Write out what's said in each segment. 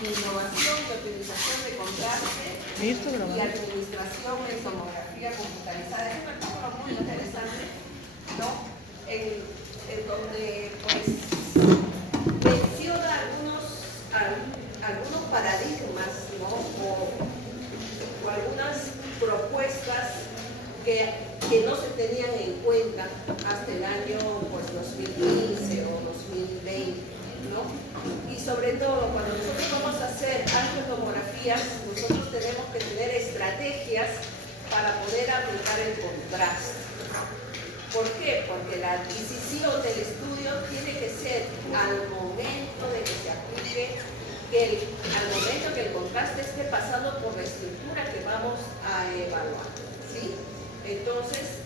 innovación de utilización de contraste y administración en tomografía computarizada. Es un artículo muy interesante, ¿no? En donde pues menciona algunos paradigmas, ¿no? o algunas propuestas que no se tenían en cuenta hasta el año pues, 2015 o 2020, ¿no? Y sobre todo, cuando nosotros vamos a hacer angiotomografías, nosotros tenemos que tener estrategias para poder aplicar el contraste. ¿Por qué? Porque la adquisición del estudio tiene que ser al momento de que se aplique, al momento que el contraste esté pasando por la estructura que vamos a evaluar, ¿sí? Entonces,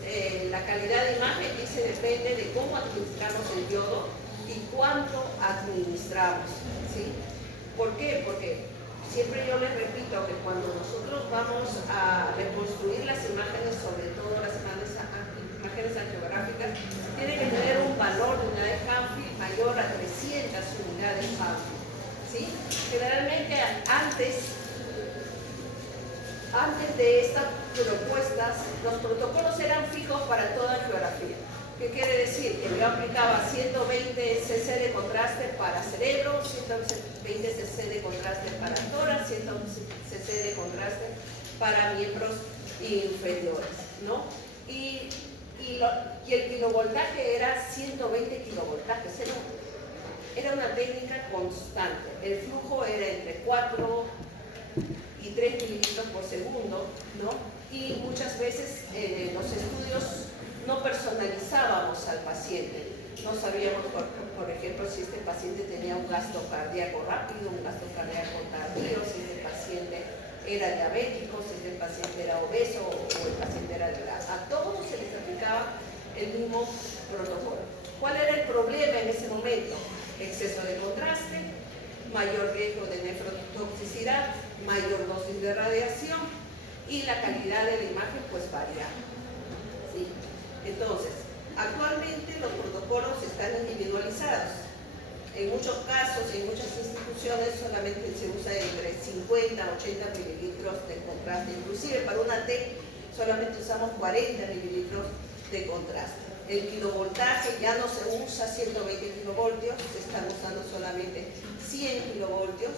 la calidad de imagen dice depende de cómo administramos el yodo y cuánto administramos, ¿sí? ¿Por qué? Porque siempre yo les repito que cuando nosotros vamos a reconstruir las imágenes, sobre todo las imágenes angiográficas, tiene que tener un valor de unidad de Hanfield mayor a 300 unidades Hanfield, ¿sí? Generalmente antes de estas propuestas, los protocolos eran fijos para toda angiografía. ¿Qué quiere decir? Que yo aplicaba 120 cc de contraste para cerebro, 120 cc de contraste para tórax, 111 cc de contraste para miembros inferiores, ¿no? Y el kilovoltaje era 120 kilovoltajes, era una técnica constante. El flujo era entre 4 y 3 mililitros por segundo, ¿no? Y muchas veces los estudios no personalizábamos al paciente. No sabíamos, por ejemplo, si este paciente tenía un gasto cardíaco rápido, un gasto cardíaco tardío, si este paciente era diabético, si este paciente era obeso o el paciente era delgado. A todos se les aplicaba el mismo protocolo. ¿Cuál era el problema en ese momento? Exceso de contraste, mayor riesgo de nefrotoxicidad, mayor dosis de radiación y la calidad de la imagen pues variaba, ¿sí? Entonces, actualmente los protocolos están individualizados. En muchos casos, en muchas instituciones solamente se usa entre 50 a 80 mililitros de contraste. Inclusive para una T solamente usamos 40 mililitros de contraste. El kilovoltaje ya no se usa 120 kilovoltios, se están usando solamente 100 kilovoltios.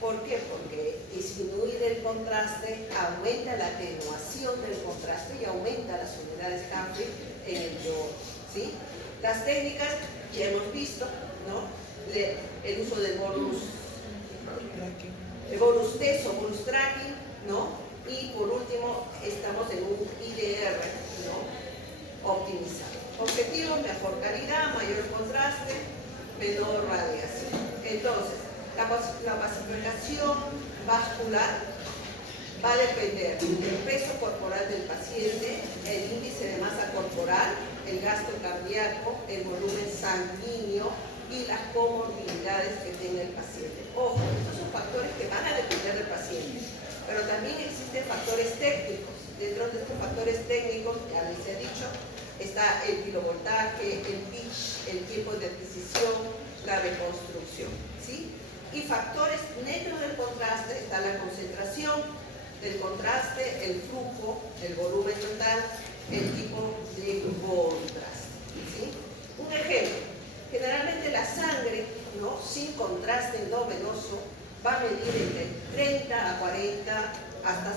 ¿Por qué? Porque disminuir el contraste aumenta la atenuación del contraste y aumenta las unidades Hanfield en el yodo, ¿sí? Las técnicas ya hemos visto, ¿no? El uso del bonus test o bonus tracking, ¿no? Y por último estamos en un IDR, ¿no? Optimizado. Objetivo, mejor calidad, mayor contraste, menor radiación. Entonces, la pacificación vascular va a depender del peso corporal del paciente, el índice de masa corporal, el gasto cardíaco, el volumen sanguíneo y las comorbilidades que tenga el paciente. Ojo, estos son factores que van a depender del paciente, pero también existen factores técnicos. Dentro de estos factores técnicos, ya les he dicho, está el kilovoltaje, el pitch, el tiempo de adquisición, la reconstrucción, ¿sí? Y factores netos del contraste está la concentración del contraste, el flujo, el volumen total, el tipo de contraste, ¿sí? Un ejemplo, generalmente la sangre, ¿no? Sin contraste endovenoso va a medir entre 30 a 40 hasta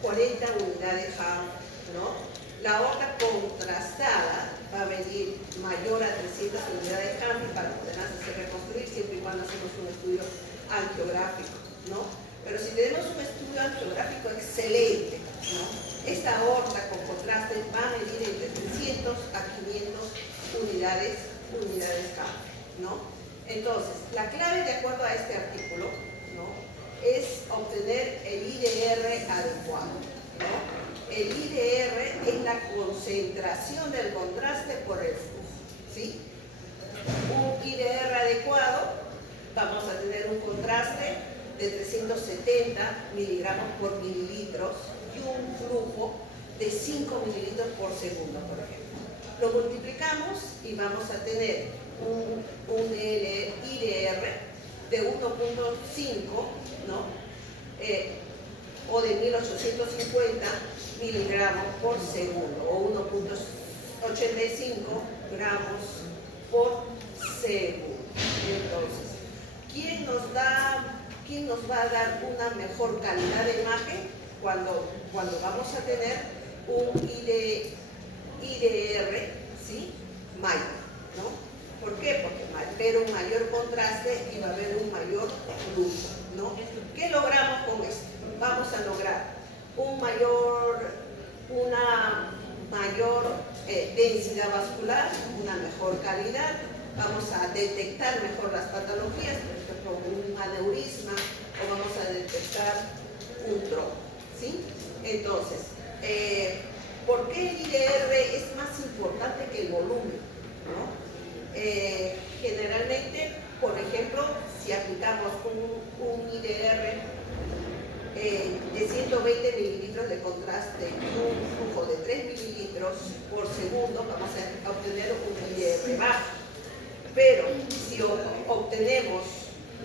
40 unidades Hanfield, ¿no? La aorta contrastada va a medir mayor a 300 unidades Hanfield para poder hacer reconstruir siempre y cuando hacemos un estudio angiográfico, ¿no? Pero si tenemos un estudio angiográfico excelente, ¿no? Esta aorta con contraste va a medir entre 300 a 500 unidades Hanfield, ¿no? Entonces, la clave de acuerdo a este artículo, ¿no? Es obtener el IDR adecuado, ¿no? El IDR es la concentración del contraste por el flujo, ¿sí? Un IDR adecuado, vamos a tener un contraste de 370 miligramos por mililitros y un flujo de 5 mililitros por segundo, por ejemplo. Lo multiplicamos y vamos a tener un IDR de 1.5, ¿no? O de 1850 miligramos por segundo, o 1.85 gramos por segundo. Entonces, ¿quién nos va a dar una mejor calidad de imagen cuando vamos a tener un IDR, ¿sí? mayor, ¿no? ¿Por qué? Porque va a haber un mayor contraste y va a haber un mayor flujo, ¿no? ¿Qué logramos con esto? Vamos a lograr una mayor densidad vascular, una mejor calidad, vamos a detectar mejor las patologías, por ejemplo, un aneurisma, o vamos a detectar un trombo, ¿sí? Entonces, ¿por qué el IDR es más importante que el volumen? ¿No? Generalmente, por ejemplo, si aplicamos un IDR de 120 mililitros de contraste y un flujo de 3 mililitros por segundo, vamos a obtener un IDR bajo. Pero si obtenemos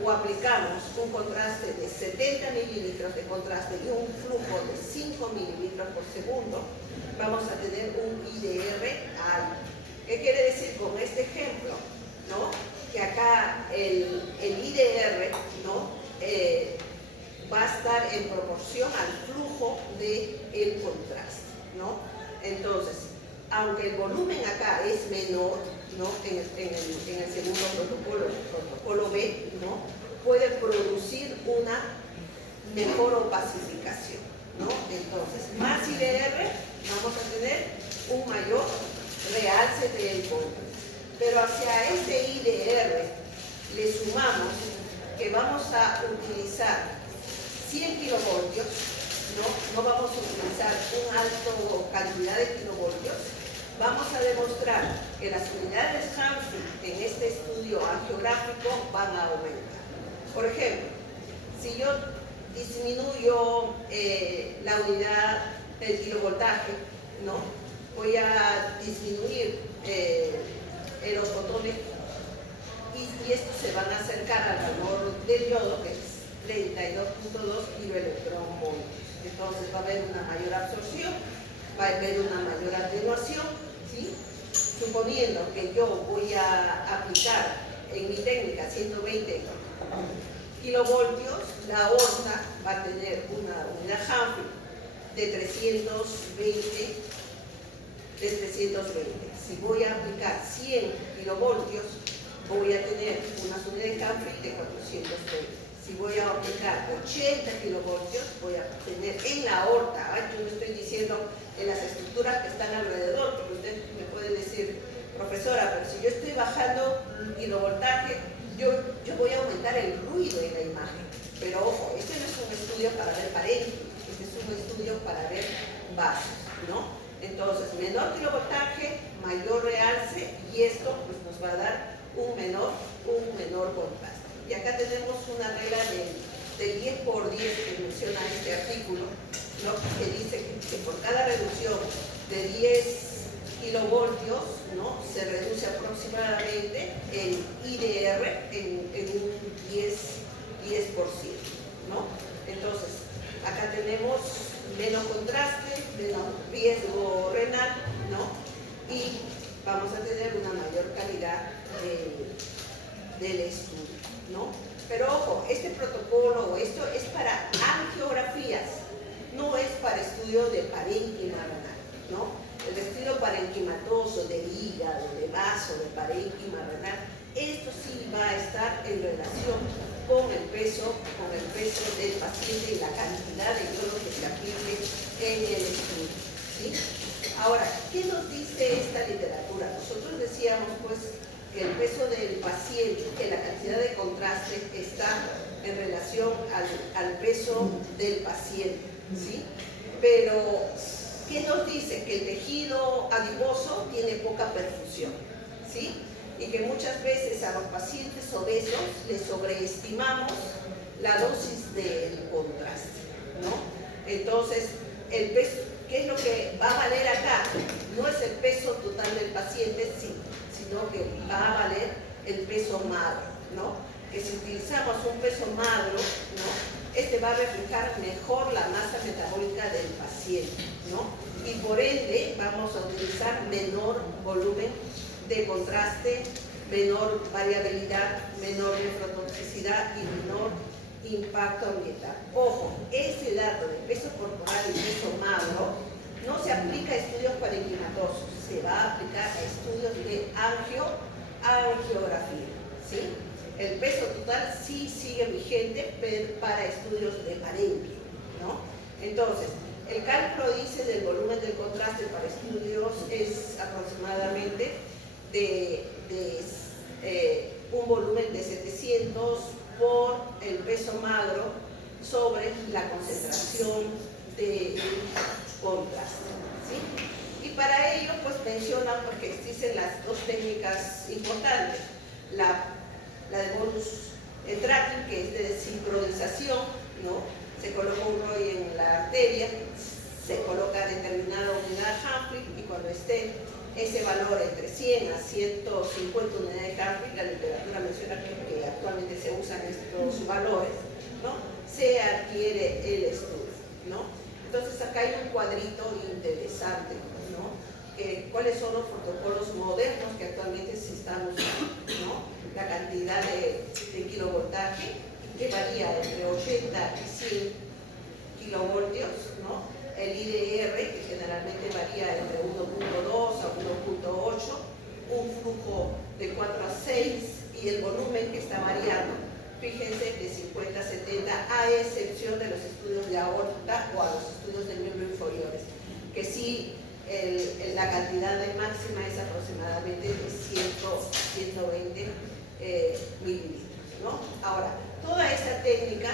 o aplicamos un contraste de 70 mililitros de contraste y un flujo de 5 mililitros por segundo, vamos a tener un IDR alto. ¿Qué quiere decir con este ejemplo? ¿No? Que acá el IDR, ¿no? Va a estar en proporción al flujo del contraste, ¿no? Entonces, aunque el volumen acá es menor, ¿no? en el segundo protocolo B, ¿no? puede producir una mejor opacificación, ¿no? Entonces, más IDR, vamos a tener un mayor realce del volumen. Pero hacia este IDR le sumamos que vamos a utilizar 100 kilovoltios, no vamos a utilizar una alta cantidad de kilovoltios. Vamos a demostrar que las unidades Hansen en este estudio angiográfico van a aumentar. Por ejemplo, si yo disminuyo la unidad del kilovoltaje, ¿no? voy a disminuir los fotones y estos se van a acercar al valor del yodo, que es 32.2 kiloelectronvoltios. Entonces va a haber una mayor absorción, va a haber una mayor atenuación, ¿sí? Suponiendo que yo voy a aplicar en mi técnica 120 kilovoltios, la aorta va a tener una unidad Hanfield de 320. Si voy a aplicar 100 kilovoltios, voy a tener unas unidades Hanfield de 420. Si voy a aplicar 80 kilovoltios, voy a tener en la aorta, yo no estoy diciendo en las estructuras que están alrededor, porque usted me puede decir, profesora, pero si yo estoy bajando el kilovoltaje, yo voy a aumentar el ruido en la imagen. Pero ojo, este no es un estudio para ver paréntesis, este es un estudio para ver vasos, ¿no? Entonces, menor kilovoltaje, mayor realce, y esto pues, nos va a dar un menor contraste. Y acá tenemos una regla del 10 por 10 que menciona este artículo, ¿no? que dice que por cada reducción de 10 kilovoltios, ¿no? se reduce aproximadamente el IDR en un 10%, ¿no? Entonces, acá tenemos menos contraste, menos riesgo renal, ¿no? y vamos a tener una mayor calidad del estudio, ¿no? Pero ojo, este protocolo o esto es para angiografías, no es para estudio de parénquima renal, ¿no? El estudio parenquimatoso del hígado, de vaso, de parénquima renal, esto sí va a estar en relación con el peso del paciente y la cantidad de yodo que se aplique en el estudio, ¿sí? Ahora, ¿qué nos dice esta literatura? Nosotros decíamos, pues, que el peso del paciente, que la cantidad de contraste está en relación al peso del paciente, ¿sí? Pero, ¿qué nos dice? Que el tejido adiposo tiene poca perfusión, ¿sí? Y que muchas veces a los pacientes obesos les sobreestimamos la dosis del contraste, ¿no? Entonces, el peso, ¿qué es lo que va a valer acá? No es el peso total del paciente, sí, sino que va a valer el peso magro, ¿no? que si utilizamos un peso magro, ¿no? Este va a reflejar mejor la masa metabólica del paciente, ¿no? Y por ende vamos a utilizar menor volumen de contraste, menor variabilidad, menor nefrotoxicidad y menor impacto ambiental. Ojo, ese dato de peso corporal y peso magro no se aplica a estudios parenquimatosos, se va a aplicar a estudios de angiografía, ¿sí? El peso total sí sigue vigente para estudios de parenquima, ¿no? Entonces, el cálculo dice del volumen del contraste para estudios es aproximadamente un volumen de 700 por el peso magro sobre la concentración de contraste, ¿sí? Y para ello, pues mencionan porque existen las dos técnicas importantes, la de bonus tracking, que es de sincronización, ¿no? Se coloca un ROI en la arteria, se coloca determinada unidad Humphrey y cuando esté ese valor entre 100 a 150 unidades de Humphrey, la literatura menciona que actualmente se usan estos valores, ¿no? Se adquiere el estudio, ¿no? Entonces acá hay un cuadrito interesante, ¿no? ¿Cuáles son los protocolos modernos que actualmente se están usando, ¿no? La cantidad de kilovoltaje que varía entre 80 y 100 kilovoltios, ¿no? El IDR, que generalmente varía entre 1.2 a 1.8, un flujo de 4 a 6 y el volumen que está variando, fíjense, de 50 a 70, a excepción de los estudios de aorta o a los estudios de miembro inferiores, que sí la cantidad de máxima es aproximadamente de 120 mililitros, ¿no? Ahora, toda esta técnica,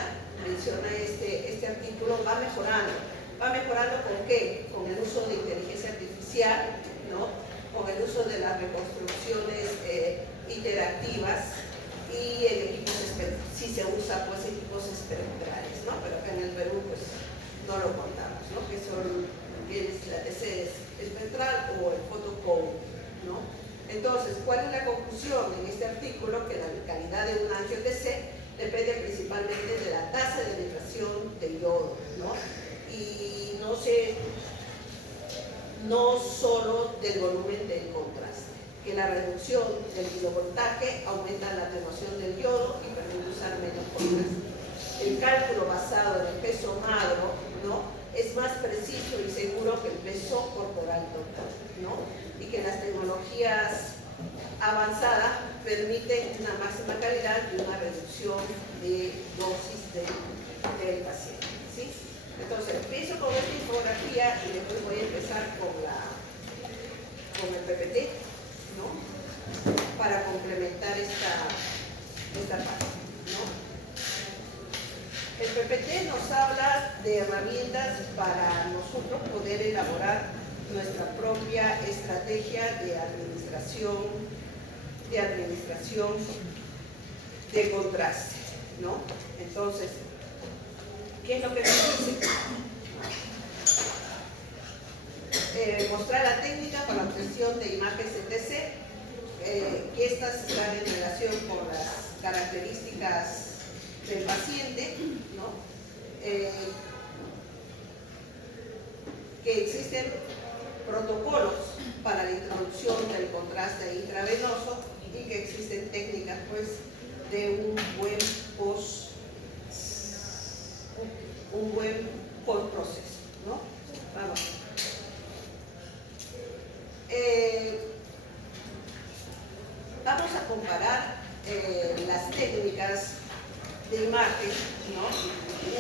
menciona este artículo, va mejorando. ¿Va mejorando con qué? Con el uso de inteligencia artificial, ¿no? Con el uso de las reconstrucciones interactivas y en equipos, si se usa, pues equipos espectrales, ¿no? Pero acá en el Perú, pues, no lo contamos, ¿no? Que son la TC espectral o el photocode, ¿no? Entonces, ¿cuál es la conclusión en este artículo? Que la calidad de un angio-TC depende principalmente de la tasa de penetración de yodo, ¿no? Y no solo del volumen del contraste, que la reducción del kilovoltaje aumenta la atenuación del yodo y permite usar menos contraste. El cálculo basado en el peso magro, ¿no? Es más preciso y seguro que el peso corporal total, ¿no? Y que las tecnologías avanzadas permiten una máxima calidad y una reducción de dosis del paciente, ¿sí? Entonces, empiezo con esta infografía y después voy a empezar con el PPT, ¿no? Para complementar esta parte, ¿no? El PPT nos habla de herramientas para nosotros poder elaborar nuestra propia estrategia de administración de contraste, ¿no? Entonces, ¿qué es lo que nos dice? Mostrar la técnica para la obtención de imágenes CTC, que estas están en relación con las características del paciente, ¿no? Que existen protocolos para la introducción del contraste intravenoso y que existen técnicas, pues, de un buen postproceso, ¿no? Vamos. Vamos a comparar las técnicas de imagen, ¿no?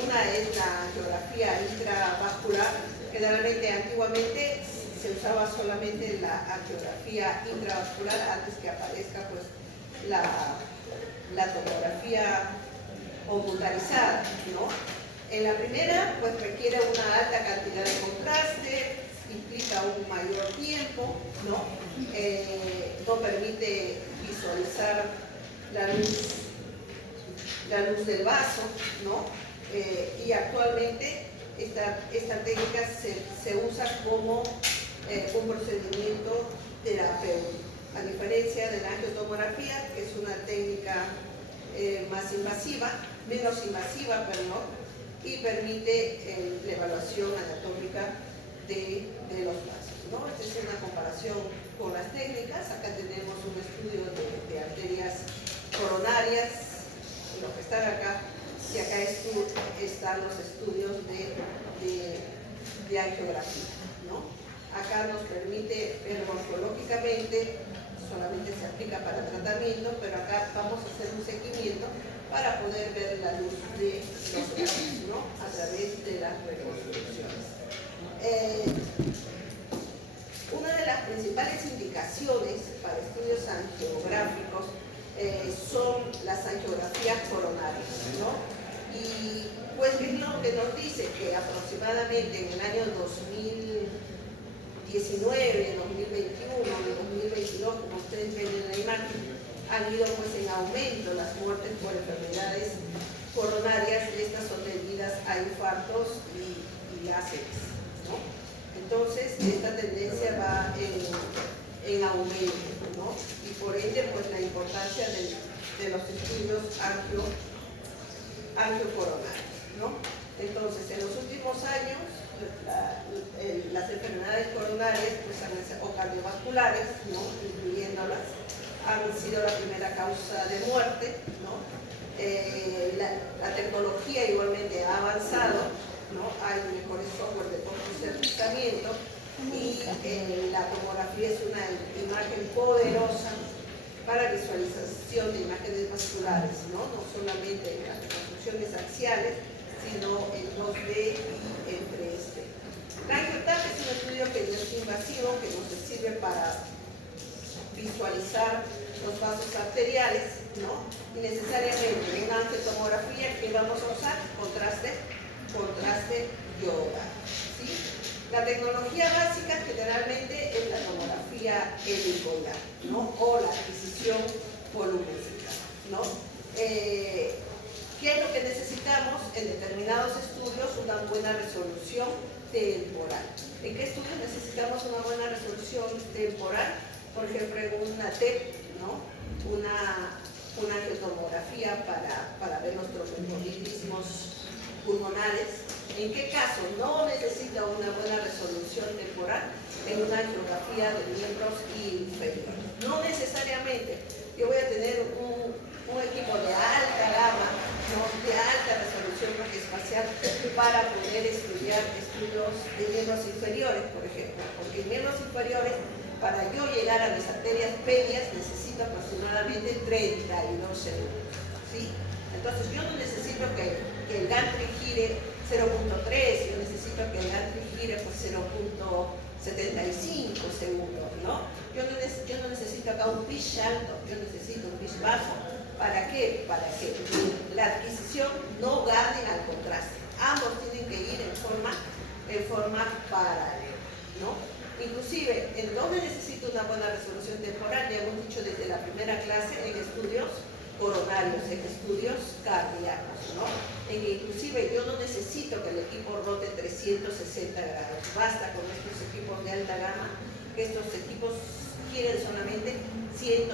Una es la angiografía intravascular. Generalmente, antiguamente se usaba solamente la angiografía intravascular antes que aparezca, pues, la tomografía computarizada, ¿no? En la primera, pues, requiere una alta cantidad de contraste, implica un mayor tiempo, ¿no? No permite visualizar la luz del vaso, ¿no? Y actualmente esta técnica se usa como un procedimiento terapéutico, a diferencia de la angiotomografía, que es una técnica menos invasiva, perdón, y permite la evaluación anatómica de los vasos, ¿no? Esta es una comparación con las técnicas. Acá tenemos un estudio de arterias coronarias, lo que están acá, y acá están los estudios de angiografía, ¿no? Acá nos permite ver morfológicamente, solamente se aplica para tratamiento, pero acá vamos a hacer un seguimiento para poder ver la luz de los vasos, ¿no? A través de las reconstrucciones. Una de las principales indicaciones para estudios angiográficos son las angiografías coronarias, ¿no? Y pues es lo que nos dice que aproximadamente en el año 2019, 2021, 2022, como ustedes ven en la imagen, han ido pues en aumento las muertes por enfermedades coronarias, y estas son debidas a infartos y ACVs, ¿no? Entonces, esta tendencia va en aumento, ¿no? Y por ende, pues la importancia de los estudios angiocoronarios, ¿no? Entonces, en los últimos años, las enfermedades coronarias pues, o cardiovasculares, ¿no? Incluyéndolas, han sido la primera causa de muerte, ¿no? La tecnología igualmente ha avanzado, ¿no? Hay mejores software de procesamiento, y la tomografía es una imagen poderosa para visualización de imágenes vasculares, ¿no? No solamente en las reconstrucciones axiales, sino en 2D y en 3D. La angioTAC es un estudio que no es invasivo, que nos sirve para visualizar los vasos arteriales, ¿no? Y necesariamente en una angiotomografía que vamos a usar contraste yoga, ¿sí? La tecnología básica generalmente es la tomografía helicoidal, ¿no? O la adquisición volumétrica, ¿no? ¿Qué es lo que necesitamos en determinados estudios? Una buena resolución temporal. ¿En qué estudios necesitamos una buena resolución temporal? Por ejemplo, en una TEP, ¿no? Una angiotomografía para ver los tromboembolismos pulmonares. ¿En qué caso no necesita una buena resolución temporal? En una angiografía de miembros inferiores. No necesariamente. Yo voy a tener un equipo de alta gama, ¿no? De alta resolución espacial para poder estudiar estudios de miembros inferiores, por ejemplo. Porque en miembros inferiores, para yo llegar a mis arterias pedias, necesito aproximadamente 32 segundos, ¿sí? Entonces yo no necesito que el gantry gire 0.3, yo necesito que el gantry gire pues 0.75 segundos, ¿no? Yo no necesito acá un pitch alto, yo necesito un pitch bajo. ¿Para qué? Para que la adquisición no gane al contraste. Ambos tienen que ir en forma paralela, ¿no? Inclusive, ¿en dónde necesito una buena resolución temporal? Ya hemos dicho desde la primera clase, en estudios coronarios, en estudios cardíacos, ¿no? En que inclusive yo no necesito que el equipo rote 360 grados. Basta con estos equipos de alta gama, que estos equipos quieren solamente 180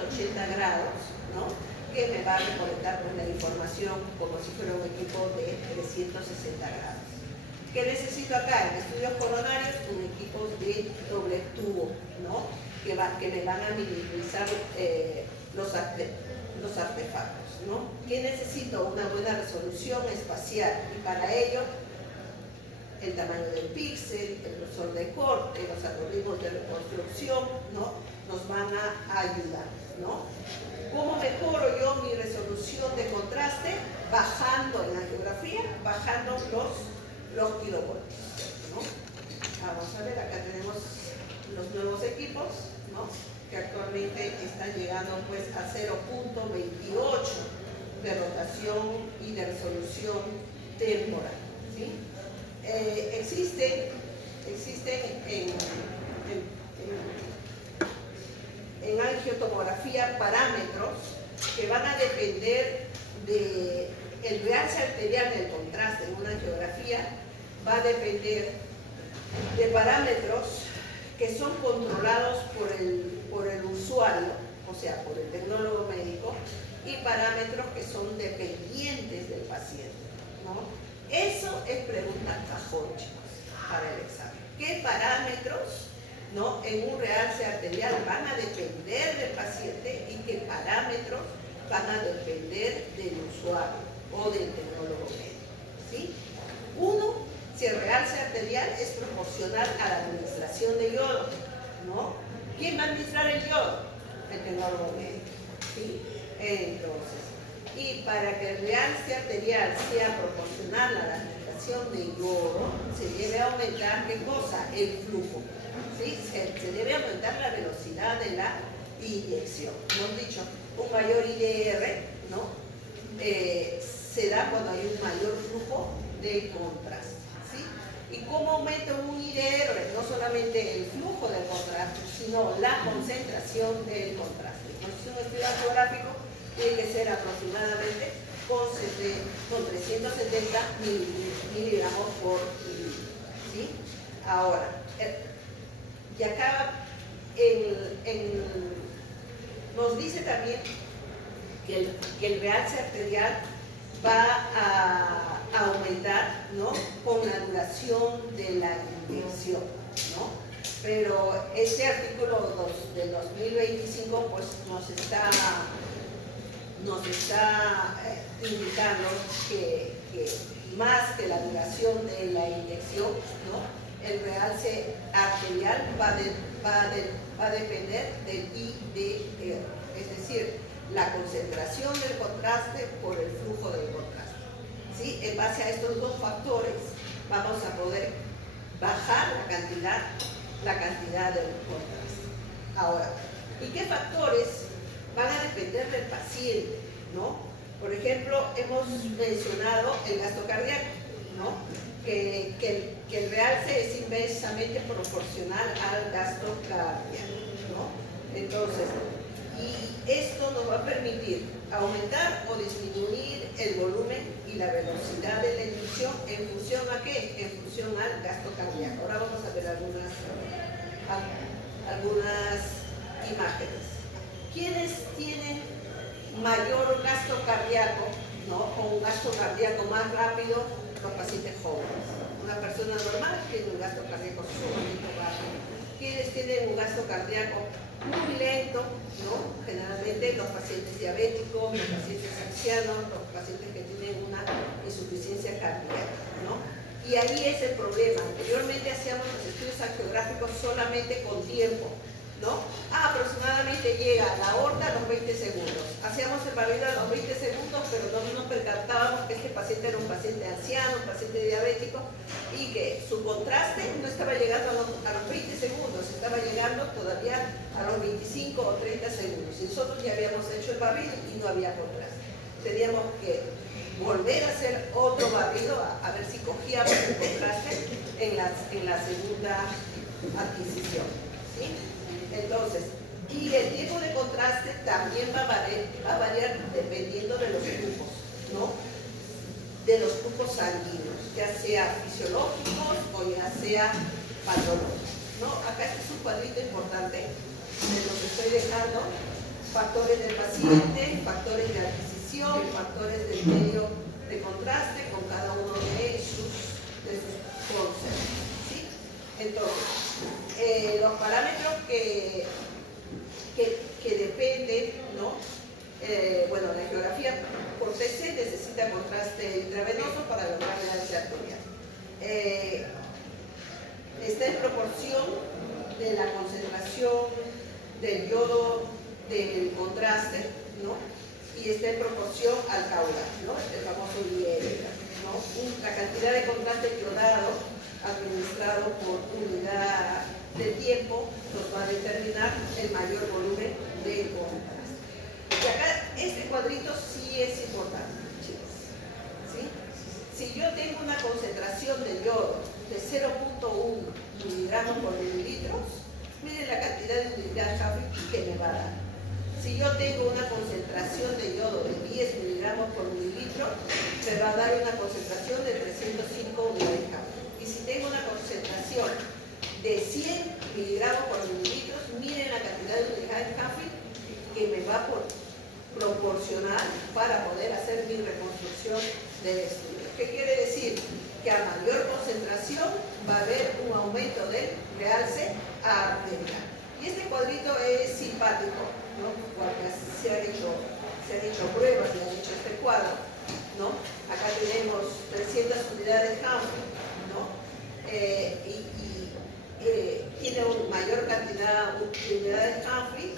grados, ¿no? Que me va a recolectar pues, la información como si fuera un equipo de 360 grados. ¿Qué necesito acá? En estudios coronarios, un equipo de doble tubo, ¿no? Que me van a minimizar los artefactos, ¿no? ¿Qué necesito? Una buena resolución espacial, y para ello el tamaño del píxel, el grosor de corte, los algoritmos de reconstrucción, ¿no? Nos van a ayudar, ¿no? ¿Cómo mejoro yo mi resolución de contraste? Bajando en la angiografía, bajando los kilovoltios, ¿no? Vamos a ver, acá tenemos los nuevos equipos, ¿no? Que actualmente están llegando pues a 0.28 de rotación y de resolución temporal, ¿sí? Existen en angiotomografía parámetros que van a depender del realce arterial del contraste. En una angiografía va a depender de parámetros que son controlados por el usuario, o sea, por el tecnólogo médico, y parámetros que son dependientes del paciente, ¿no? Eso es pregunta cajón, chicos, para el examen. ¿Qué parámetros, ¿no?, en un realce arterial van a depender del paciente y qué parámetros van a depender del usuario o del tecnólogo médico, ¿sí? Uno, si el realce arterial es proporcional a la administración de yodo, ¿no? ¿Quién va a administrar el yodo? El tecnólogo médico, ¿sí? Entonces, y para que el realce arterial sea proporcional a la administración de yodo, se debe aumentar, ¿qué cosa? El flujo, ¿sí? Se debe aumentar la velocidad de la inyección. Hemos dicho, un mayor IDR, ¿no? Se da cuando hay un mayor flujo de contraste, ¿sí? ¿Y cómo aumenta un IDR? No solamente el flujo del contraste, sino la concentración del contraste. Entonces, un estudio geográfico tiene que ser aproximadamente con 370 miligramos por mililitro, ¿sí? Ahora, y acá nos dice también que el realce arterial va a aumentar, ¿no?, con la duración de la inyección, ¿no? Pero este artículo del 2025 pues nos está indicando que más que la duración de la inyección, ¿no?, el realce arterial va a depender del IDR, es decir, la concentración del contraste por el flujo del contraste, ¿sí? En base a estos dos factores vamos a poder bajar la cantidad del contraste. Ahora, ¿y qué factores van a depender del paciente, ¿no? Por ejemplo, hemos mencionado el gasto cardíaco, ¿no? Que el realce es inversamente proporcional al gasto cardíaco, ¿no? Entonces, y esto nos va a permitir aumentar o disminuir el volumen y la velocidad de la inducción en función a ¿qué? En función al gasto cardíaco. Ahora vamos a ver algunas imágenes. ¿Quiénes tienen mayor gasto cardíaco, ¿no?, o un gasto cardíaco más rápido? Los pacientes jóvenes. Una persona normal tiene un gasto cardíaco sumamente rápido. ¿Quiénes tienen un gasto cardíaco muy lento? ¿No? Generalmente los pacientes diabéticos, los pacientes ancianos, los pacientes que tienen una insuficiencia cardíaca, ¿no? Y ahí es el problema. Anteriormente hacíamos los estudios angiográficos solamente con tiempo, ¿no? Aproximadamente llega la aorta a los 20 segundos. Hacíamos el barrido a los 20 segundos, pero no nos percatábamos que este paciente era un paciente anciano, un paciente diabético, y que su contraste no estaba llegando a los 20 segundos, estaba llegando todavía a los 25 o 30 segundos. Y nosotros ya habíamos hecho el barrido y no había contraste. Teníamos que volver a hacer otro barrido a ver si cogíamos el contraste en la segunda adquisición, ¿sí? Entonces, y el tiempo de contraste también va a variar dependiendo de los grupos, ¿no? De los grupos sanguíneos, ya sea fisiológicos o ya sea patológicos, ¿no? Acá este es un cuadrito importante, de lo que estoy dejando: factores del paciente, factores de adquisición, factores del medio de contraste con cada uno de sus conceptos, ¿sí? Entonces, los parámetros que dependen, ¿no? Bueno, la geografía por TC necesita contraste intravenoso para lograr el realce arterial. Está en proporción de la concentración del yodo del contraste, ¿no? Y está en proporción al caudal, ¿no? El famoso IR, ¿no? La cantidad de contraste yodado administrado por unidad de tiempo nos va a determinar el mayor volumen de contraste. Y acá este cuadrito sí es importante, chicos, ¿sí? Si yo tengo una concentración de yodo de 0.1 miligramos por mililitros, miren la cantidad de unidad que me va a dar. Si yo tengo una concentración de yodo de 10 miligramos por mililitro, me va a dar una concentración de 305 unidades Hafid. Y si tengo una concentración de 100 miligramos por mililitros, miren la cantidad de unidades Hafid que me va proporcional para poder hacer mi reconstrucción del estudio. ¿Qué quiere decir? Que a mayor concentración va a haber un aumento del realce arterial. Y este cuadrito es simpático, ¿no? Porque se han hecho pruebas y han hecho este cuadro, ¿no? Acá tenemos 300 unidades Humphrey, ¿no? Tiene una mayor cantidad de unidades Humphrey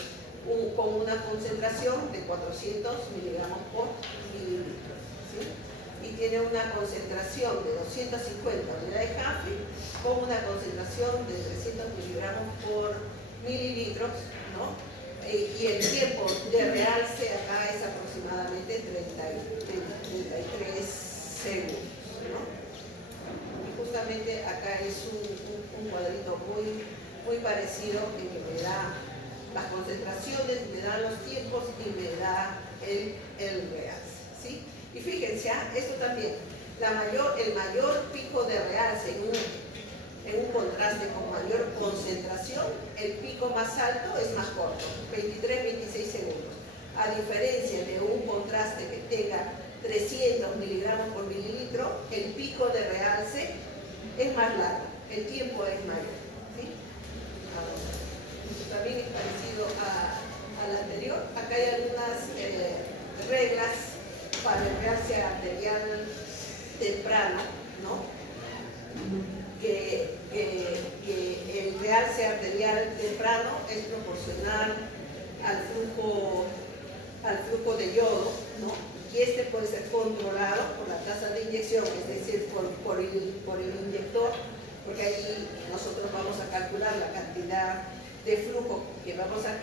con una concentración de 400 miligramos por mililitro, ¿sí? Y tiene una concentración de 250 unidades Humphrey con una concentración de 300 miligramos por mililitros, ¿no? Y el tiempo de realce acá es aproximadamente 33 segundos, ¿no? Y justamente acá es un cuadrito muy parecido en que me da las concentraciones, me da los tiempos y me da el realce, ¿sí? Y fíjense, esto también, el mayor pico de realce en un contraste con mayor concentración, el pico más alto es más corto, 23-26 segundos. A diferencia de un contraste que tenga 300 miligramos por mililitro, el pico de realce es más largo, el tiempo es mayor, ¿sí? También es parecido al anterior. Acá hay algunas reglas para el realce arterial temprano, ¿no? Que el realce arterial temprano es proporcional al flujo de yodo, ¿no? Y este puede ser controlado por la tasa de inyección, es decir, por el inyector, porque ahí nosotros vamos a calcular la cantidad de flujo que vamos a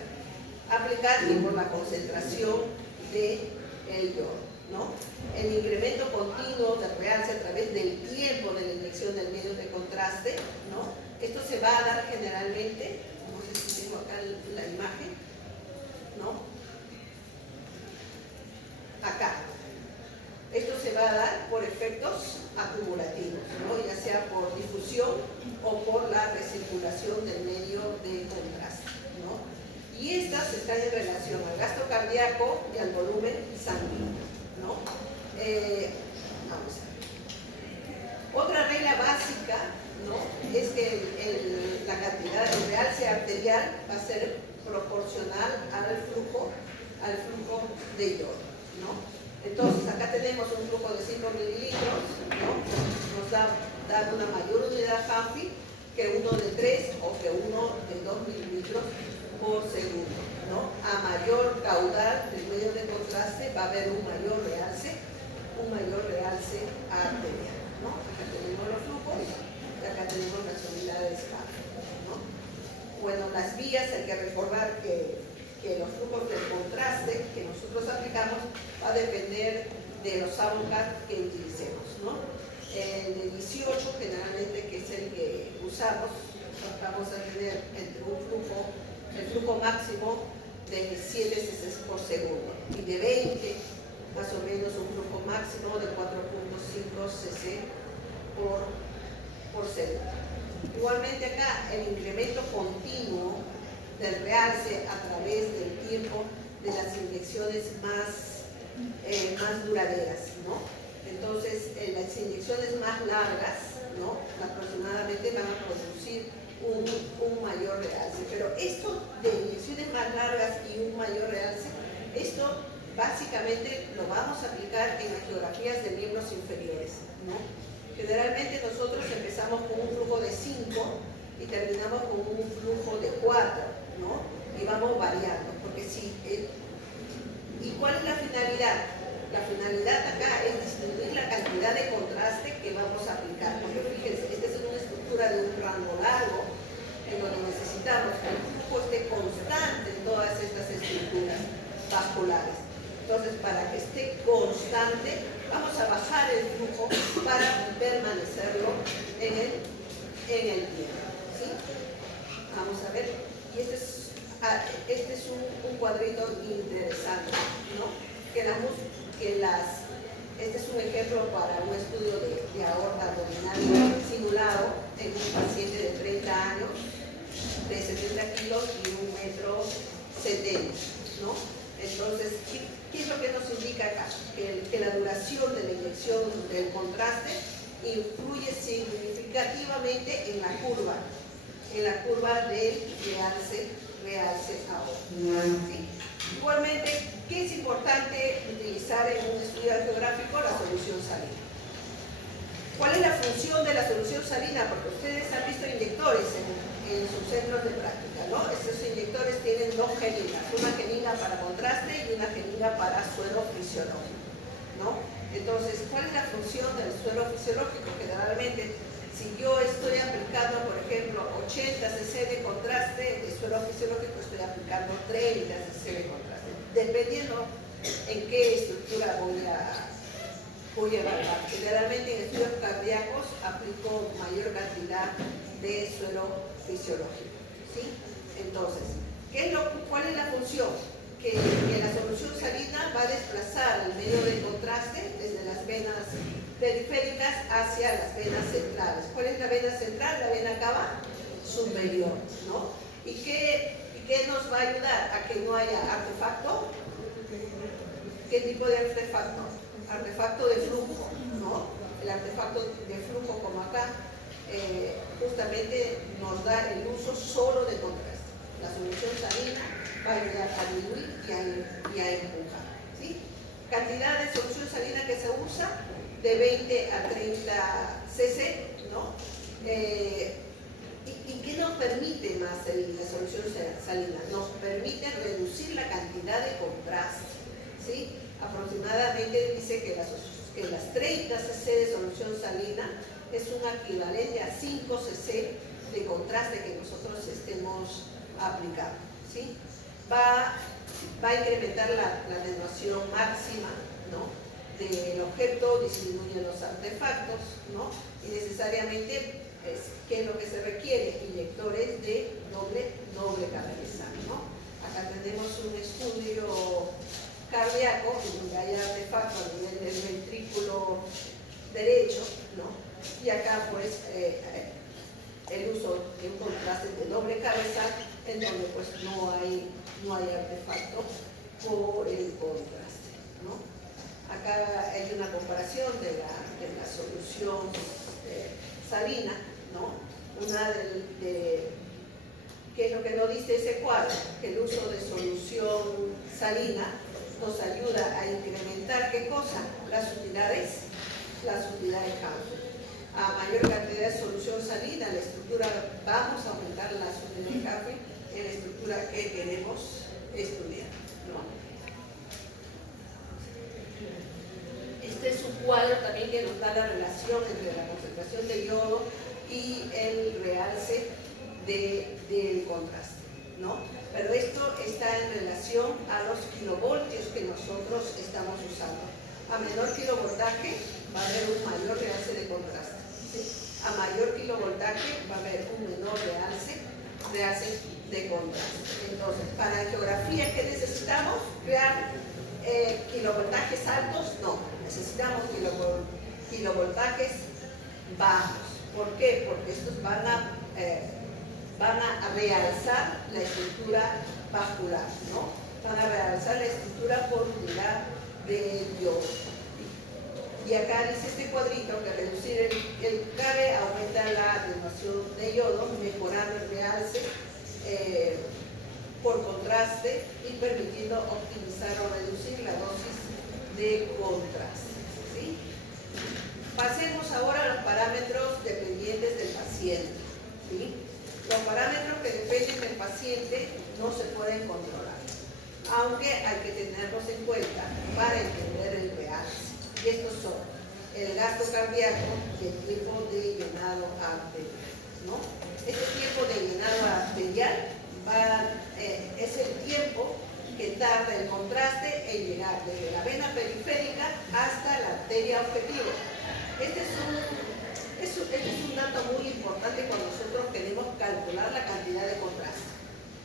aplicar y por la concentración del yodo, ¿no? El incremento continuo del realce a través del tiempo de la inyección del medio de contraste, ¿no? Esto se va a dar generalmente, no sé si tengo acá la imagen, ¿no? Acá. Esto se va a dar por efectos acumulativos, ¿no? Ya sea por difusión o por la recirculación del medio de contraste, ¿no? Y estas están en relación al gasto cardíaco y al volumen sanguíneo, ¿no? Vamos a ver. Otra regla básica, ¿no? Es que la cantidad de realce arterial va a ser proporcional al flujo de yodo, ¿no? Entonces, acá tenemos un flujo de 5 mililitros, ¿no? Nos da una mayor unidad Humphrey que uno de 3 o que uno de 2 mililitros por segundo, ¿no? A mayor caudal del medio de contraste va a haber un mayor realce arterial, ¿no? Acá tenemos los flujos y acá tenemos las unidades Humphrey, ¿no? Bueno, las vías, hay que recordar que los flujos del contraste que nosotros aplicamos va a depender de los Avogad que utilicemos, ¿no? El de 18 generalmente, que es el que usamos, vamos a tener entre el flujo máximo de 7 cc por segundo y de 20 más o menos un flujo máximo de 4.5 cc por segundo. Igualmente acá el incremento continuo del realce a través del tiempo de las inyecciones más duraderas, ¿no? Entonces, las inyecciones más largas, ¿no? Aproximadamente van a producir un mayor realce. Pero esto de inyecciones más largas y un mayor realce, esto básicamente lo vamos a aplicar en angiografías de miembros inferiores, ¿no? Generalmente nosotros empezamos con un flujo de 5 y terminamos con un flujo de 4, ¿no? Y vamos variando, porque sí. ¿Y cuál es la finalidad? La finalidad acá es disminuir la cantidad de contraste que vamos a aplicar, porque fíjense, esta es una estructura de un rango largo en donde necesitamos que el flujo esté constante en todas estas estructuras vasculares. Entonces, para que esté constante, vamos a bajar el flujo para permanecerlo en el tiempo, ¿sí? Vamos a ver. Y este es un cuadrito interesante, ¿no? Este es un ejemplo para un estudio de aorta abdominal simulado en un paciente de 30 años, de 70 kilos y 1,70 m, ¿no? Entonces, ¿qué es lo que nos indica acá? Que la duración de la inyección del contraste influye significativamente en la curva del realce ahora. ¿Sí? Igualmente, ¿qué es importante utilizar en un estudio geográfico? La solución salina. ¿Cuál es la función de la solución salina? Porque ustedes han visto inyectores en sus centros de práctica, ¿no? Estos inyectores tienen dos jeringas, una jeringa para contraste y una jeringa para suero fisiológico, ¿no? Entonces, ¿cuál es la función del suero fisiológico? Generalmente, si yo estoy aplicando, por ejemplo, 80 cc de contraste de suero fisiológico, estoy aplicando 30 cc de contraste, dependiendo en qué estructura voy a evaluar. Generalmente en estudios cardíacos aplico mayor cantidad de suero fisiológico, ¿sí? Entonces, ¿cuál es la función? Que la solución salina va a desplazar el medio de contraste desde las venas periféricas hacia las venas centrales. ¿Cuál es la vena central? La vena cava superior, ¿no? ¿Y qué nos va a ayudar? A que no haya artefacto. ¿Qué tipo de artefacto? Artefacto de flujo, ¿no? El artefacto de flujo, como acá, justamente nos da el uso solo de contraste. La solución salina va a ayudar a diluir y a empujar, ¿sí? Cantidad de solución salina que se usa de 20 a 30 cc, ¿no? ¿Y qué nos permite más la solución salina? Nos permite reducir la cantidad de contraste, ¿sí? Aproximadamente dice que las 30 cc de solución salina es un equivalente a 5 cc de contraste que nosotros estemos aplicando, ¿sí? Va a incrementar la atenuación máxima, ¿no? Del objeto, disminuye los artefactos, ¿no? Y necesariamente, ¿qué es lo que se requiere? Inyectores de doble cabeza, ¿no? Acá tenemos un estudio cardíaco en donde hay artefacto a nivel del ventrículo derecho, ¿no? Y acá pues el uso de un contraste de doble cabeza en donde pues no hay artefacto por el contraste, ¿no? Acá hay una comparación de la solución salina, ¿no? ¿Qué es lo que nos dice ese cuadro? Que el uso de solución salina nos ayuda a incrementar, ¿qué cosa? Las utilidades Hansen. A mayor cantidad de solución salina, la estructura, vamos a aumentar las utilidades Hansen en la estructura que queremos estudiar, ¿no? Este es un cuadro también que nos da la relación entre la concentración de yodo y el realce del contraste, ¿no? Pero esto está en relación a los kilovoltios que nosotros estamos usando. A menor kilovoltaje va a haber un mayor realce de contraste, ¿sí? A mayor kilovoltaje va a haber un menor realce de contraste. Entonces, para la geografía, ¿qué necesitamos? ¿Crear kilovoltajes altos? No, necesitamos kilovoltajes bajos. ¿Por qué? Porque estos van a realzar la estructura vascular, ¿no? Van a realzar la estructura por unidad de yodo. Y acá dice este cuadrito que reducir el CABE aumenta la atenuación de yodo, mejorando el realce por contraste y permitiendo optimizar o reducir la dosis de contraste, ¿sí? Pasemos ahora a los parámetros dependientes del paciente, ¿sí? Los parámetros que dependen del paciente no se pueden controlar, aunque hay que tenerlos en cuenta para entender el realce. Y estos son el gasto cardíaco y el tiempo de llenado arterial, ¿no? Este tiempo de llenado arterial es el tiempo que tarda el contraste en llegar desde la vena periférica hasta la arteria objetivo. Este es un dato muy importante cuando nosotros queremos calcular la cantidad de contraste.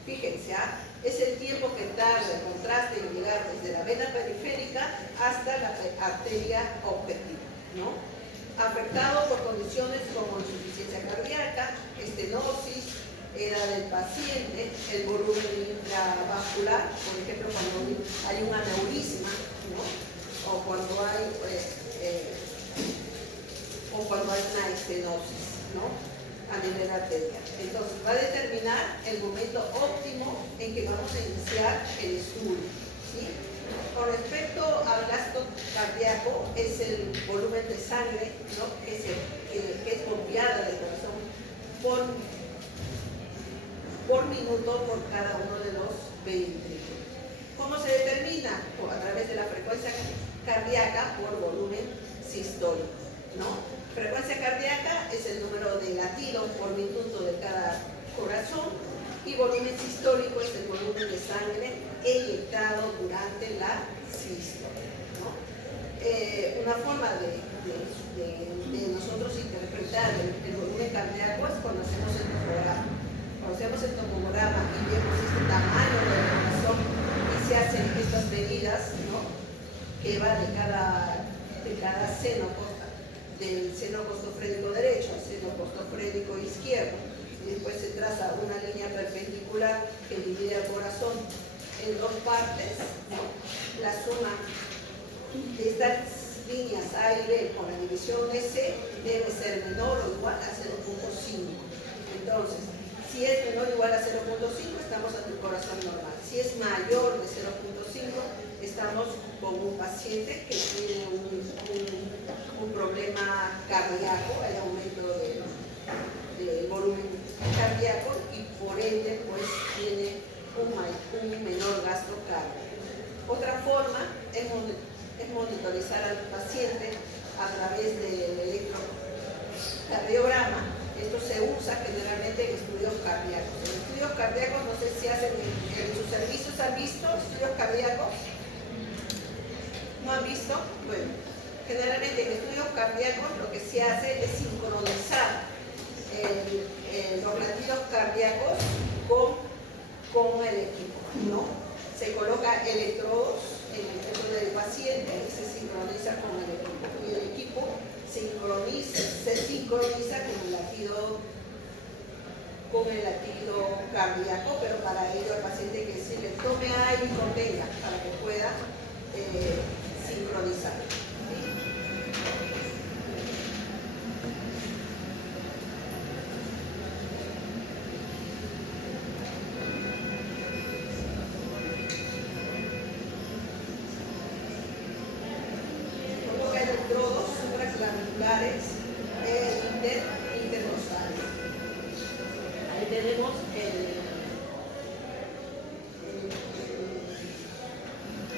Fíjense, es el tiempo que tarda el contraste en llegar desde la vena periférica hasta la arteria objetivo, ¿no? Afectado por condiciones como insuficiencia cardíaca, estenosis, edad del paciente, el volumen intravascular, por ejemplo, cuando hay un aneurisma, iniciar el estudio, ¿sí? Con respecto al gasto cardíaco, es el volumen de sangre, ¿no? que es bombeada del corazón por minuto por cada uno de los 20. ¿Cómo se determina? A través de la frecuencia cardíaca por volumen sistólico, ¿no? Frecuencia cardíaca es el número de latidos por minuto de cada corazón, y volumen sistólico es el volumen de sangre eyectado durante la sístole, ¿no? Una forma de nosotros interpretar el volumen cardíaco es cuando hacemos el tomograma. Cuando hacemos el tomograma y vemos este tamaño del corazón y se hacen estas medidas, ¿no? Que va de cada seno, del seno costofrénico derecho al seno costofrénico izquierdo, y después se traza una línea perpendicular que divide al corazón en dos partes, ¿no? La suma de estas líneas A y B con la división de C debe ser menor o igual a 0.5. Entonces, si es menor o igual a 0.5, estamos ante un corazón normal. Si es mayor de 0.5, estamos con un paciente que tiene un problema cardíaco, hay aumento del volumen cardíaco, y por ende pues tiene un menor gasto cardíaco. Otra forma es monitorizar al paciente a través del electrocardiograma. Esto se usa generalmente en estudios cardíacos. En estudios cardíacos, no sé si hacen en sus servicios, ¿han visto estudios cardíacos? ¿No han visto? Bueno, generalmente en estudios cardíacos lo que se hace es sincronizar los latidos cardíacos con el equipo, ¿no? Se coloca electrodos en el pecho del paciente y se sincroniza con el equipo. Y el equipo se sincroniza con el latido cardíaco, pero para ello al paciente hay que decirle tome aire y contenga para que pueda sincronizar. Ahí tenemos el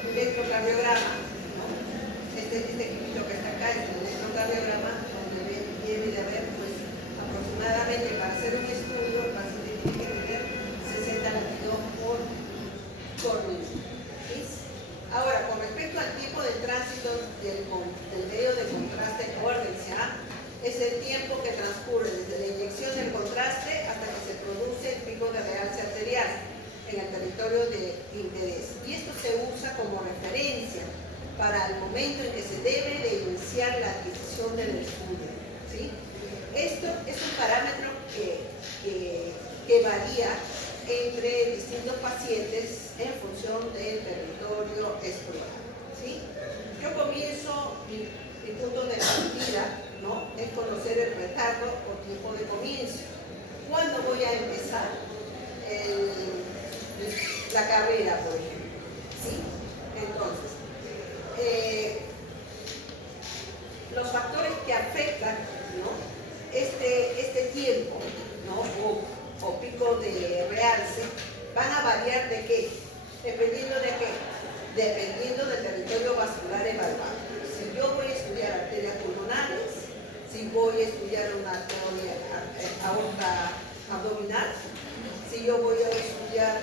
electrocardiograma, ¿no? Este equipito que está acá es el electrocardiograma, donde debe de haber pues aproximadamente, para hacer un estudio, el paciente tiene que tener 60 latidos por minuto. ¿Sí? Ahora, con respecto al tiempo de tránsito del medio de contraste, acuérdense, es el tiempo que transcurre desde la inyección del contraste hasta que se produce el pico de realce arterial en el territorio de interés. Y esto se usa como referencia para el momento en que se debe de iniciar la adquisición del estudio, ¿sí? Esto es un parámetro que varía entre distintos pacientes en función del territorio explorado, ¿sí? Yo comienzo mi punto de partida, ¿no? Es conocer el retardo o tiempo de comienzo. ¿Cuándo voy a empezar la carrera, por ejemplo? ¿Sí? Entonces, los factores que afectan, ¿no? este tiempo, ¿no? o pico de realce van a variar ¿de qué? ¿Dependiendo de qué? Dependiendo del territorio vascular evaluado. Si yo voy a estudiar arterias pulmonares, si voy a estudiar una arteria aorta abdominal, si yo voy a estudiar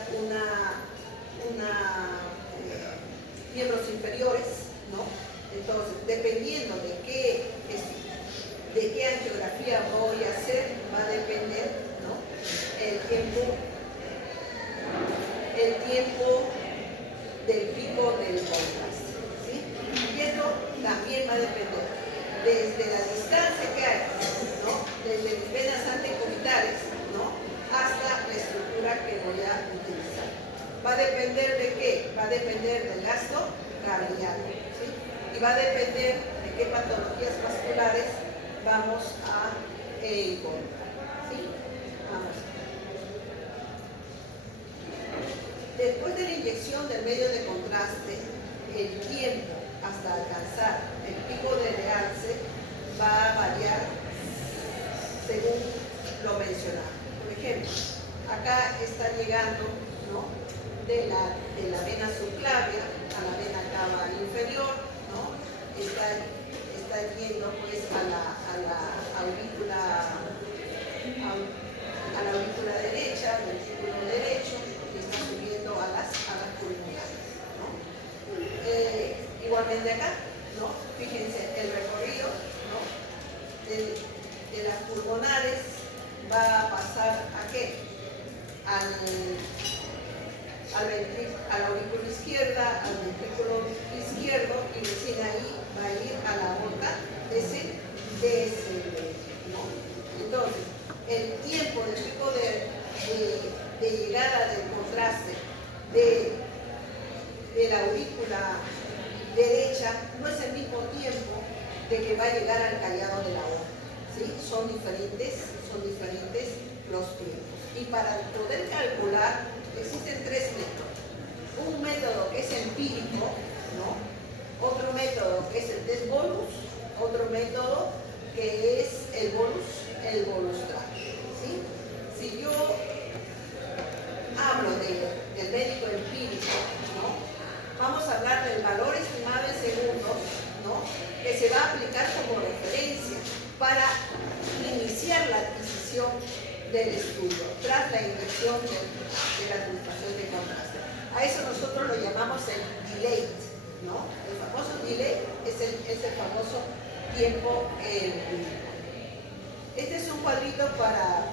miembros inferiores, ¿no? Entonces, dependiendo de qué angiografía voy a hacer, va a depender, ¿no? el tiempo del pico del contraste, ¿sí? Y esto también va a depender desde la distancia que hay, ¿no? Desde mis venas antecubitáles, ¿no? Hasta la estructura que voy a utilizar. ¿Va a depender de qué? Va a depender del gasto cardíaco, ¿sí? Y va a depender de qué patologías vasculares vamos a encontrar, ¿sí? Vamos. Después de la inyección del medio de contraste, el tiempo hasta alcanzar el pico de realce va a variar según lo mencionado. Por ejemplo, acá está llegando, ¿no?, de la vena subclavia a la vena cava inferior, ¿no? Está yendo pues a la aurícula derecha, al ventrículo derecho, y está subiendo a las pulmonares, ¿no? Igualmente acá, ¿no? Fíjense, el recorrido, ¿no?, de las pulmonares va a pasar ¿a qué? A la aurícula izquierda, al ventrículo izquierdo, y recién ahí va a ir a la aorta descendente, ¿no? Entonces, el tiempo del pico de llegada del contraste de la aurícula derecha no es el mismo tiempo de que va a llegar al callado de la aorta, ¿sí? Son diferentes los tiempos. Y para poder calcular, existen tres métodos. Un método que es empírico, ¿no? Otro método que es el test bolus, otro método que es el bolus track, ¿sí? Si yo hablo del médico empírico, ¿no?, vamos a hablar del valor estimado en segundos, ¿no?, que se va a aplicar como referencia para iniciar la adquisición del estudio tras la inyección de la administración de contraste. A eso nosotros lo llamamos el delay, ¿no? El famoso delay es el famoso tiempo empírico. Este es un cuadrito para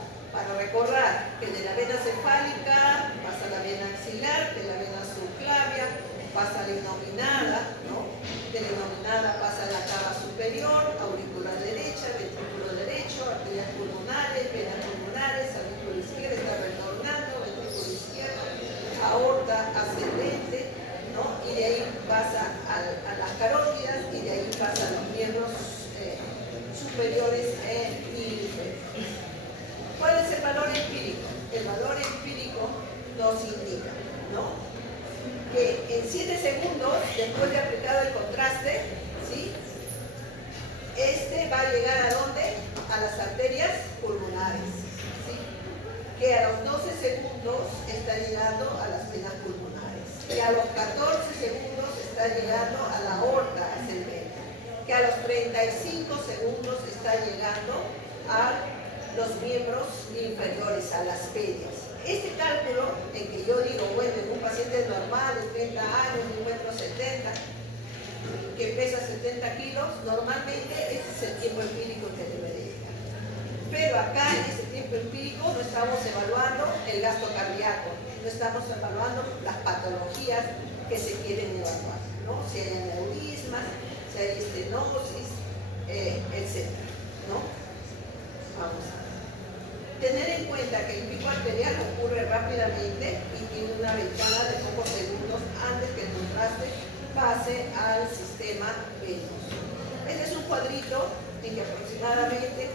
recordar que de la vena cefálica pasa a la vena axilar, de la vena subclavia pasa a la innominada, ¿no? De la innominada pasa a la cava superior, auricular derecha, ventrículo derecho, arterias pulmonares, venas pulmonares, aurícula izquierda está retornando, ventrículo izquierdo, aorta ascendente, ¿no? Y de ahí pasa a las carótidas, y de ahí pasa a los miembros superiores e inferiores. ¿Cuál es el valor empírico? El valor empírico nos indica, ¿no?, que en 7 segundos, después de aplicado el contraste, ¿sí?, este va a llegar ¿a dónde? A las arterias pulmonares, ¿sí?, que a los 12 segundos está llegando a las venas pulmonares, que a los 14 segundos está llegando a la aorta ascendente, que a los 35 segundos está llegando a los miembros inferiores, a las pedias. Este cálculo en que yo digo, bueno, en un paciente normal de 30 años, de 1,70 m, que pesa 70 kilos, normalmente ese es el tiempo empírico que debe de llegar. Pero acá en este tiempo empírico no estamos evaluando el gasto cardíaco, no estamos evaluando las patologías que se quieren evaluar, ¿no? Si hay aneurismas, si hay estenosis, etc., ¿no? Vamos a tener en cuenta que el pico arterial ocurre rápidamente y tiene una ventana de pocos segundos antes que el contraste pase al sistema venoso. Este es un cuadrito en que aproximadamente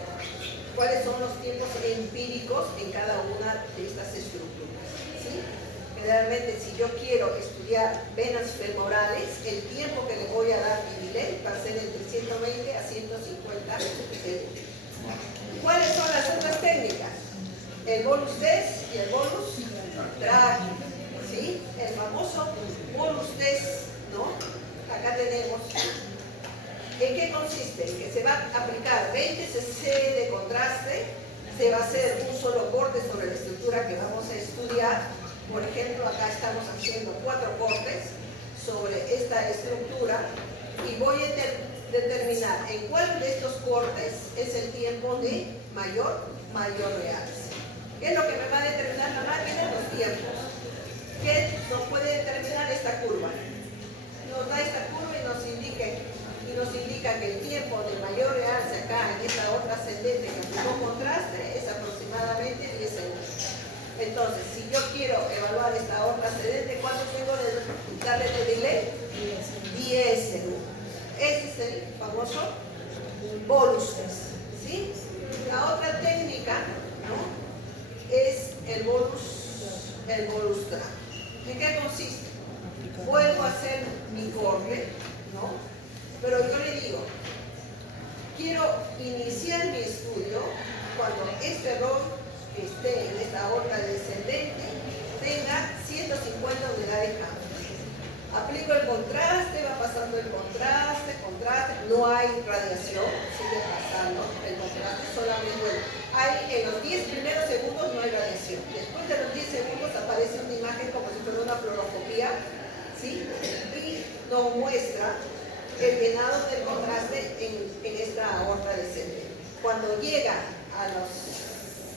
cuáles son los tiempos empíricos en cada una de estas estructuras, ¿sí? Generalmente, si yo quiero estudiar venas femorales, el tiempo que le voy a dar mi delay va a ser entre 120 a 150 segundos. ¿Cuáles son las otras técnicas? El bolus test y el bolus track, ¿sí? El famoso bolus test, ¿no? Acá tenemos. ¿En qué consiste? En que se va a aplicar 20 cc de contraste, se va a hacer un solo corte sobre la estructura que vamos a estudiar. Por ejemplo, acá estamos haciendo 4 cortes sobre esta estructura y voy a determinar en cuál de estos cortes es el tiempo de mayor realce. ¿Qué es lo que me va a determinar la máquina? Los tiempos. ¿Qué nos puede determinar esta curva? Nos da esta curva y nos indica que el tiempo de mayor realce acá en esta otra ascendente que aplicó contraste es aproximadamente 10 segundos. Entonces, si yo quiero evaluar esta otra ascendente, ¿cuánto tengo de darle de delay? 10 segundos. Ese es el famoso bolus test, ¿sí? La otra técnica, ¿no?, es el bolus track. ¿En qué puedo hacer mi corte, ¿no? Pero yo le digo, quiero iniciar mi estudio cuando este ROI que esté en esta aorta descendente tenga 150 unidades Hanford. Aplico el contraste, va pasando el contraste, no hay radiación, sigue pasando el contraste, solamente en los 10 primeros segundos no hay radiación. Después de los 10 segundos aparece una imagen como si fuera una fluoroscopía, ¿sí? Y nos muestra el llenado del contraste en esta aorta descendente. Cuando llega a los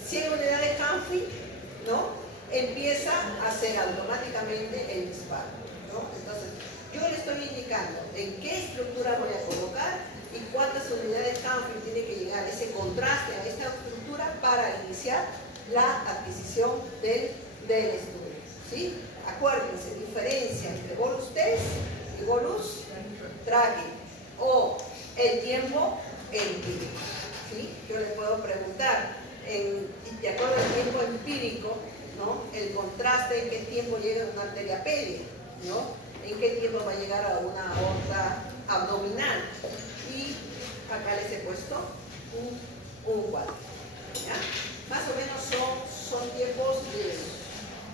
100 unidades Hanford, ¿no? Empieza a hacer automáticamente el disparo, ¿no? Entonces, yo le estoy indicando en qué estructura voy a colocar y cuántas unidades Hanford tiene que llegar ese contraste a esta estructura para iniciar la adquisición del estudio, ¿sí? Acuérdense, diferencia entre bolus test y bolus tracking o el tiempo empírico, ¿sí? Yo le puedo preguntar, de acuerdo al tiempo empírico, ¿no? El contraste, en qué tiempo llega a una arteria pedia, ¿no? En qué tiempo va a llegar a una aorta abdominal. Y acá les he puesto un cuadro, ¿ya? Más o menos son tiempos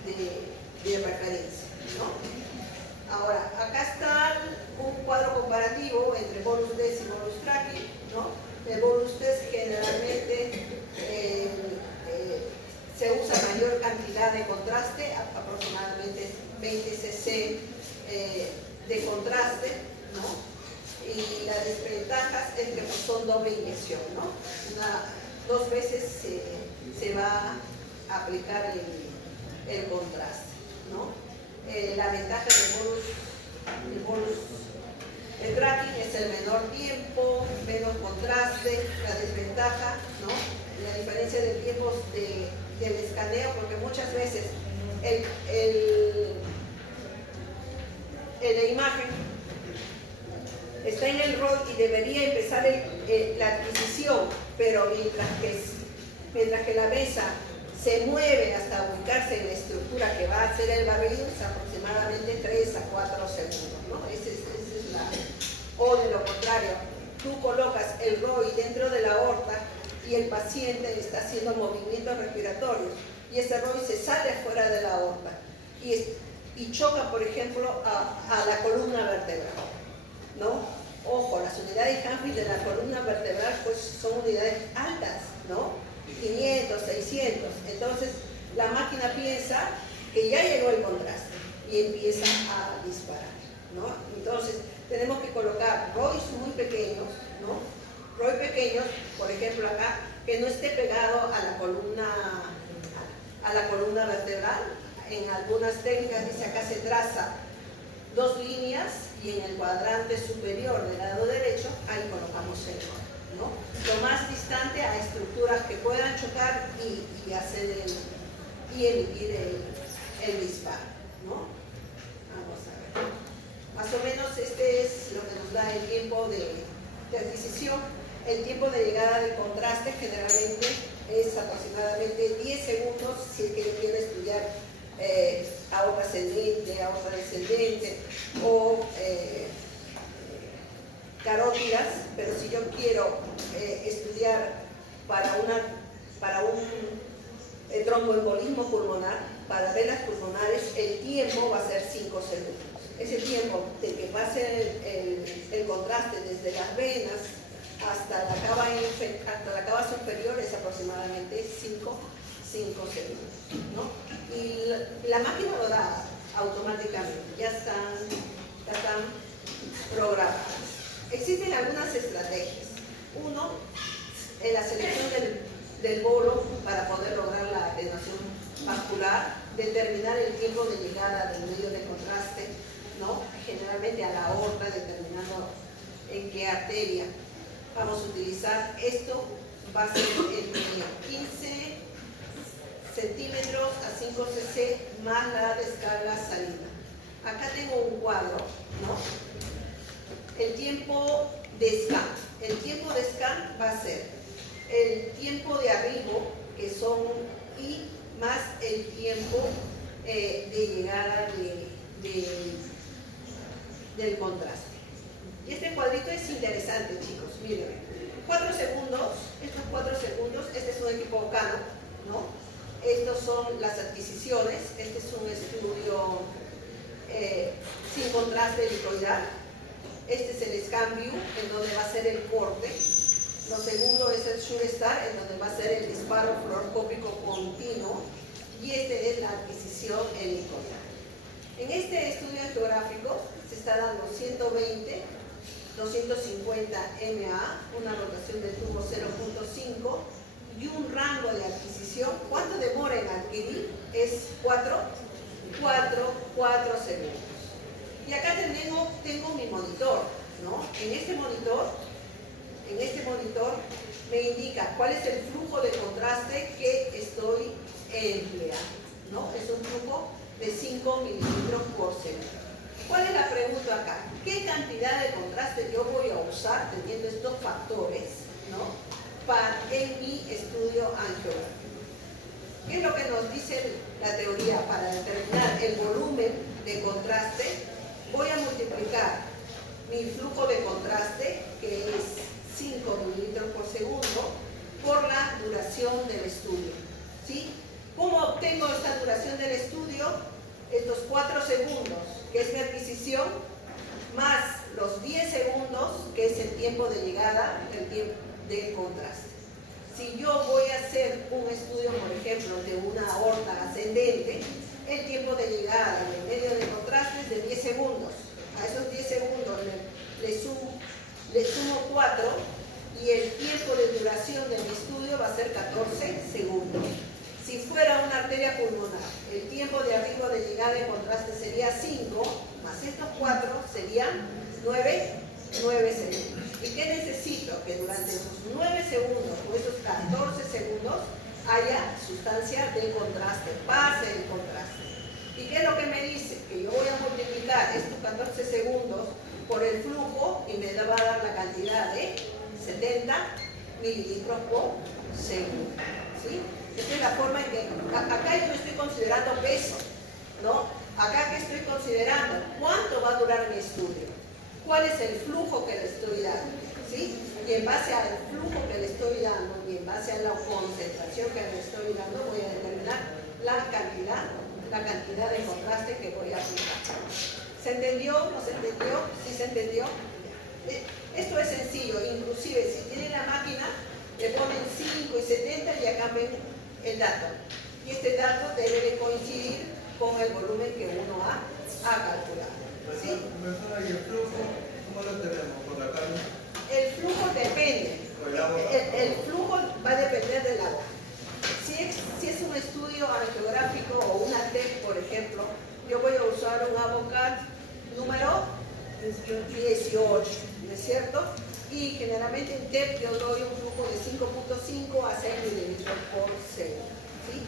de referencia, ¿no? Ahora, acá está un cuadro comparativo entre bolus test y bolus tracking, ¿no? El bolus test generalmente se usa mayor cantidad de contraste, aproximadamente 20 cc de contraste, ¿no? Y las desventajas es que son doble inyección, ¿no? Dos veces se va a aplicar el contraste, ¿no? La ventaja del tracking es el menor tiempo, menos contraste. La desventaja, ¿no? La diferencia de tiempos del escaneo, porque muchas veces la imagen está en el ROI y debería empezar la adquisición, pero mientras que la mesa se mueve hasta ubicarse en la estructura que va a hacer el barrido, es aproximadamente 3 a 4 segundos, ¿no? Esa es o de lo contrario, tú colocas el ROI dentro de la aorta y el paciente está haciendo movimientos respiratorios y ese ROI se sale fuera de la aorta y choca, por ejemplo, a la columna vertebral, ¿no? Ojo, las unidades Hanford de la columna vertebral pues son unidades altas, ¿no? 500, 600. Entonces, la máquina piensa que ya llegó el contraste y empieza a disparar, ¿no? Entonces, tenemos que colocar ROIs muy pequeños, ¿no? ROI pequeños, por ejemplo acá, que no esté pegado a la columna vertebral. En algunas técnicas, dice acá se traza 2 líneas y en el cuadrante superior del lado derecho, ahí colocamos el ROI, ¿no? Lo más distante a estructuras que puedan chocar y hacer y emitir el disparo, ¿no? Vamos a ver. Más o menos este es lo que nos da el tiempo de adquisición. El tiempo de llegada del contraste generalmente es aproximadamente 10 segundos si es que yo quiero estudiar aorta ascendente, aorta descendente o carótidas, pero si yo quiero estudiar para un tromboembolismo pulmonar, para venas pulmonares, el tiempo va a ser 5 segundos. Ese tiempo de que pase el contraste desde las venas hasta la cava superior es aproximadamente 5 segundos, ¿no? Y la máquina lo da automáticamente, ya están programadas. Existen algunas estrategias. Uno, en la selección del bolo para poder lograr la atenuación vascular, determinar el tiempo de llegada del medio de contraste, ¿no? Generalmente a la aorta, determinando en qué arteria vamos a utilizar. Esto va a ser entre 15 centímetros a 5 cc más la descarga salida. Acá tengo un cuadro, ¿no? El tiempo de scan. El tiempo de scan va a ser el tiempo de arribo, que son I, más el tiempo de llegada del contraste. Y este cuadrito es interesante, chicos, miren. 4 segundos, estos 4 segundos, este es un equipo Canon, ¿no? Estos son las adquisiciones, este es un estudio sin contraste helicoidal. Este es el scan view, en donde va a ser el corte. Lo segundo es el Sure Star, en donde va a ser el disparo fluoroscópico continuo. Y este es la adquisición helicoidal. En este estudio geográfico se está dando 120, 250 MA, una rotación del tubo 0.5 y un rango de adquisición. ¿Cuánto demora en adquirir? Es 4 segundos. Y acá tengo mi monitor, ¿no? En este monitor me indica cuál es el flujo de contraste que estoy empleando, ¿no? Es un flujo de 5 mililitros por segundo. ¿Cuál es la pregunta acá? ¿Qué cantidad de contraste yo voy a usar teniendo estos factores, ¿no? En mi estudio angiográfico? ¿Qué es lo que nos dice la teoría? Para determinar el volumen de contraste, voy a multiplicar mi flujo de contraste, que es 5 mililitros por segundo, por la duración del estudio, ¿sí? ¿Cómo obtengo esta duración del estudio? Estos 4 segundos, que es mi adquisición, más los 10 segundos, que es el tiempo de llegada del tiempo del contraste. Si yo voy a hacer un estudio, por ejemplo, de una aorta ascendente, el tiempo de llegada del medio de contraste es de 10 segundos. A esos 10 segundos le sumo 4 y el tiempo de duración de mi estudio va a ser 14 segundos. Si fuera una arteria pulmonar, el tiempo de arribo de llegada de contraste sería 5, más estos 4 serían 9 segundos. ¿Y qué necesito? Que durante esos 9 segundos o esos 14 segundos haya sustancia de contraste, pase el contraste. ¿Y qué es lo que me dice? Que yo voy a multiplicar estos 14 segundos por el flujo y me va a dar la cantidad de 70 mililitros por segundo, ¿sí? Esta es la forma en que, acá yo estoy considerando peso, ¿no? Acá que estoy considerando cuánto va a durar mi estudio, cuál es el flujo que le estoy dando, ¿sí? Y en base al flujo que le estoy dando y en base a la concentración que le estoy dando, voy a determinar la cantidad de contraste que voy a aplicar. ¿Se entendió? ¿No se entendió? ¿Sí se entendió? Esto es sencillo, inclusive si tienen la máquina, le ponen 5 y 70 y ya cambian el dato. Y este dato debe de coincidir con el volumen que uno ha calculado. ¿Sí? ¿Y el flujo cómo lo tenemos? ¿Por la calle? El flujo depende. El flujo va a depender del agua. Si es un estudio angiográfico o una TEP, por ejemplo, yo voy a usar un AVOCAT número 18, ¿no es cierto? Y generalmente en TEP yo doy un flujo de 5.5 a 6 mililitros por segundo, ¿sí?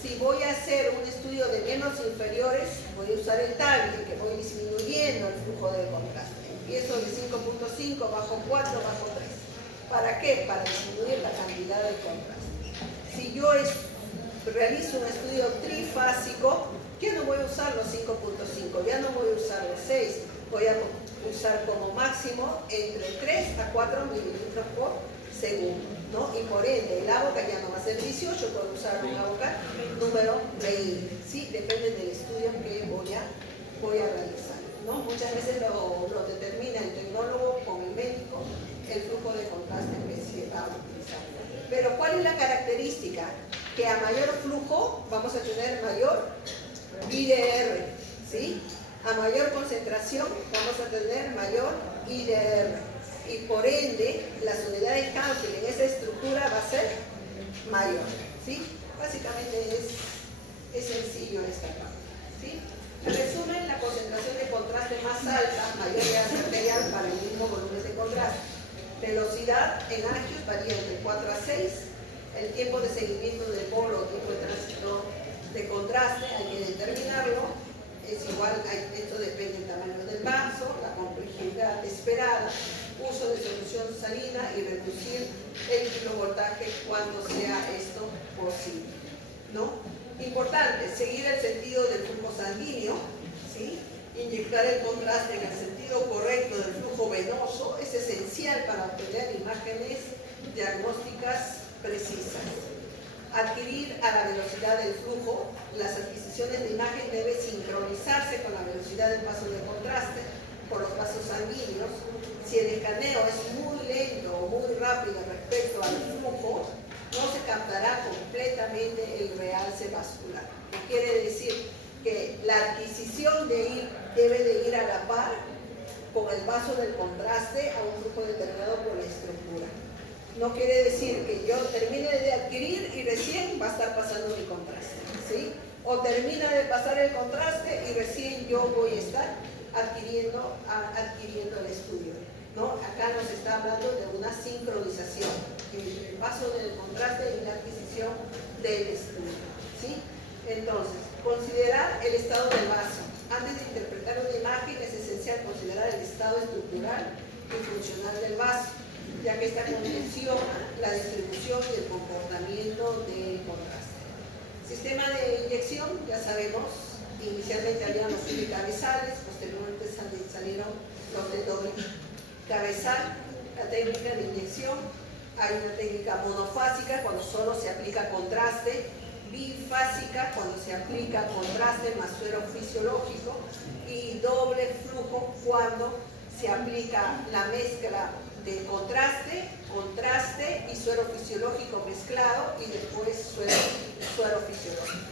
Si voy a hacer un estudio de miembros inferiores, voy a usar el TAGLI, que voy disminuyendo el flujo de contraste. Empiezo de 5.5, bajo 4, bajo 3. ¿Para qué? Para disminuir la cantidad de contraste. Si yo realizo un estudio trifásico, ya no voy a usar los 5.5, ya no voy a usar los 6, voy a usar como máximo entre 3 a 4 mililitros por segundo, ¿no? Y por ende, el AVOCAT ya no va a ser 18, puedo usar un AVOCAT número 20, ¿sí? Depende del estudio que voy a realizar, ¿no? Muchas veces lo determina el tecnólogo con el médico, el flujo de contraste que se va a utilizar. Pero ¿cuál es la característica? Que a mayor flujo vamos a tener mayor IDR, ¿sí? A mayor concentración vamos a tener mayor IDR. Y por ende, las unidades Hankel en esa estructura va a ser mayor, ¿sí? Básicamente es sencillo esta parte, ¿sí? En resumen, la concentración de contraste más alta, mayor gas arterial para el mismo volumen de contraste. Velocidad en angios varía entre 4 a 6. El tiempo de seguimiento del polo o tiempo de tránsito de contraste hay que determinarlo. Es igual, esto depende del tamaño del vaso, la complejidad esperada, uso de solución salina y reducir el kilovoltaje cuando sea esto posible, ¿no? Importante, seguir el sentido del flujo sanguíneo, ¿sí? Inyectar el contraste en el sentido correcto del flujo venoso es esencial para obtener imágenes diagnósticas precisas. Adquirir a la velocidad del flujo, las adquisiciones de imagen deben sincronizarse con la velocidad del paso de contraste por los vasos sanguíneos. Si el escaneo es muy lento o muy rápido respecto al flujo, no se captará completamente el realce vascular. ¿Qué quiere decir? Que la adquisición debe de ir a la par con el paso del contraste a un flujo determinado por la estructura. No quiere decir que yo termine de adquirir y recién va a estar pasando el contraste, ¿sí? O termina de pasar el contraste y recién yo voy a estar adquiriendo el estudio, ¿no? Acá nos está hablando de una sincronización entre el paso del contraste y la adquisición del estudio, ¿sí? Entonces, considerar el estado del vaso. Antes de interpretar una imagen es esencial considerar el estado estructural y funcional del vaso, ya que esta condiciona la distribución y el comportamiento del contraste. Sistema de inyección, ya sabemos, inicialmente habían los unicabezales, posteriormente salieron los de doble cabezal. La técnica de inyección, hay una técnica monofásica cuando solo se aplica contraste, bifásica cuando se aplica contraste más suero fisiológico y doble flujo cuando se aplica la mezcla de contraste y suero fisiológico mezclado y después suero fisiológico.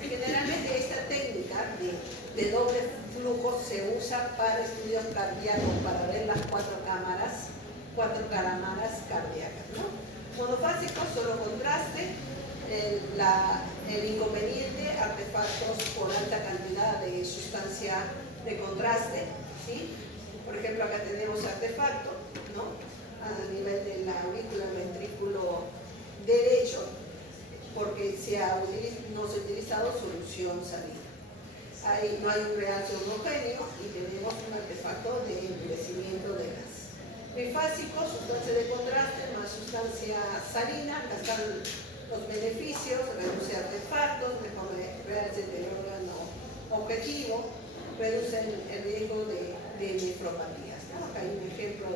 Generalmente esta técnica de doble flujo se usa para estudios cardíacos, para ver las cuatro cámaras cardíacas, ¿no? Monofásico, solo contraste. El inconveniente, artefactos por alta cantidad de sustancia de contraste, ¿sí? Por ejemplo, acá tenemos artefacto, ¿no? A nivel de la aurícula, ventrículo derecho, porque no se ha utilizado solución salina. No hay un realce homogéneo y tenemos un artefacto de endurecimiento de gas. Bifásico, sustancia de contraste más sustancia salina, acá están los beneficios: reduce artefactos, mejor realce del órgano objetivo, reduce el riesgo de nefropatías, ¿no? Acá hay un ejemplo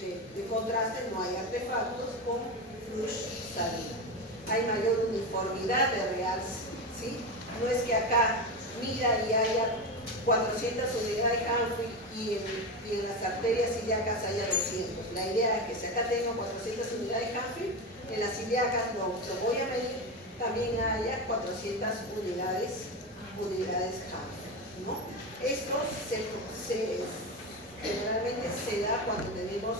de contraste, no hay artefactos con flush salino. Hay mayor uniformidad de realce, ¿sí? No es que acá mira y haya 400 unidades Humphrey y en las arterias ilíacas haya 200. La idea es que si acá tengo 400 unidades Humphrey, en las ilíacas lo voy a medir, también haya 400 unidades Humphrey, ¿no? Esto generalmente se da cuando tenemos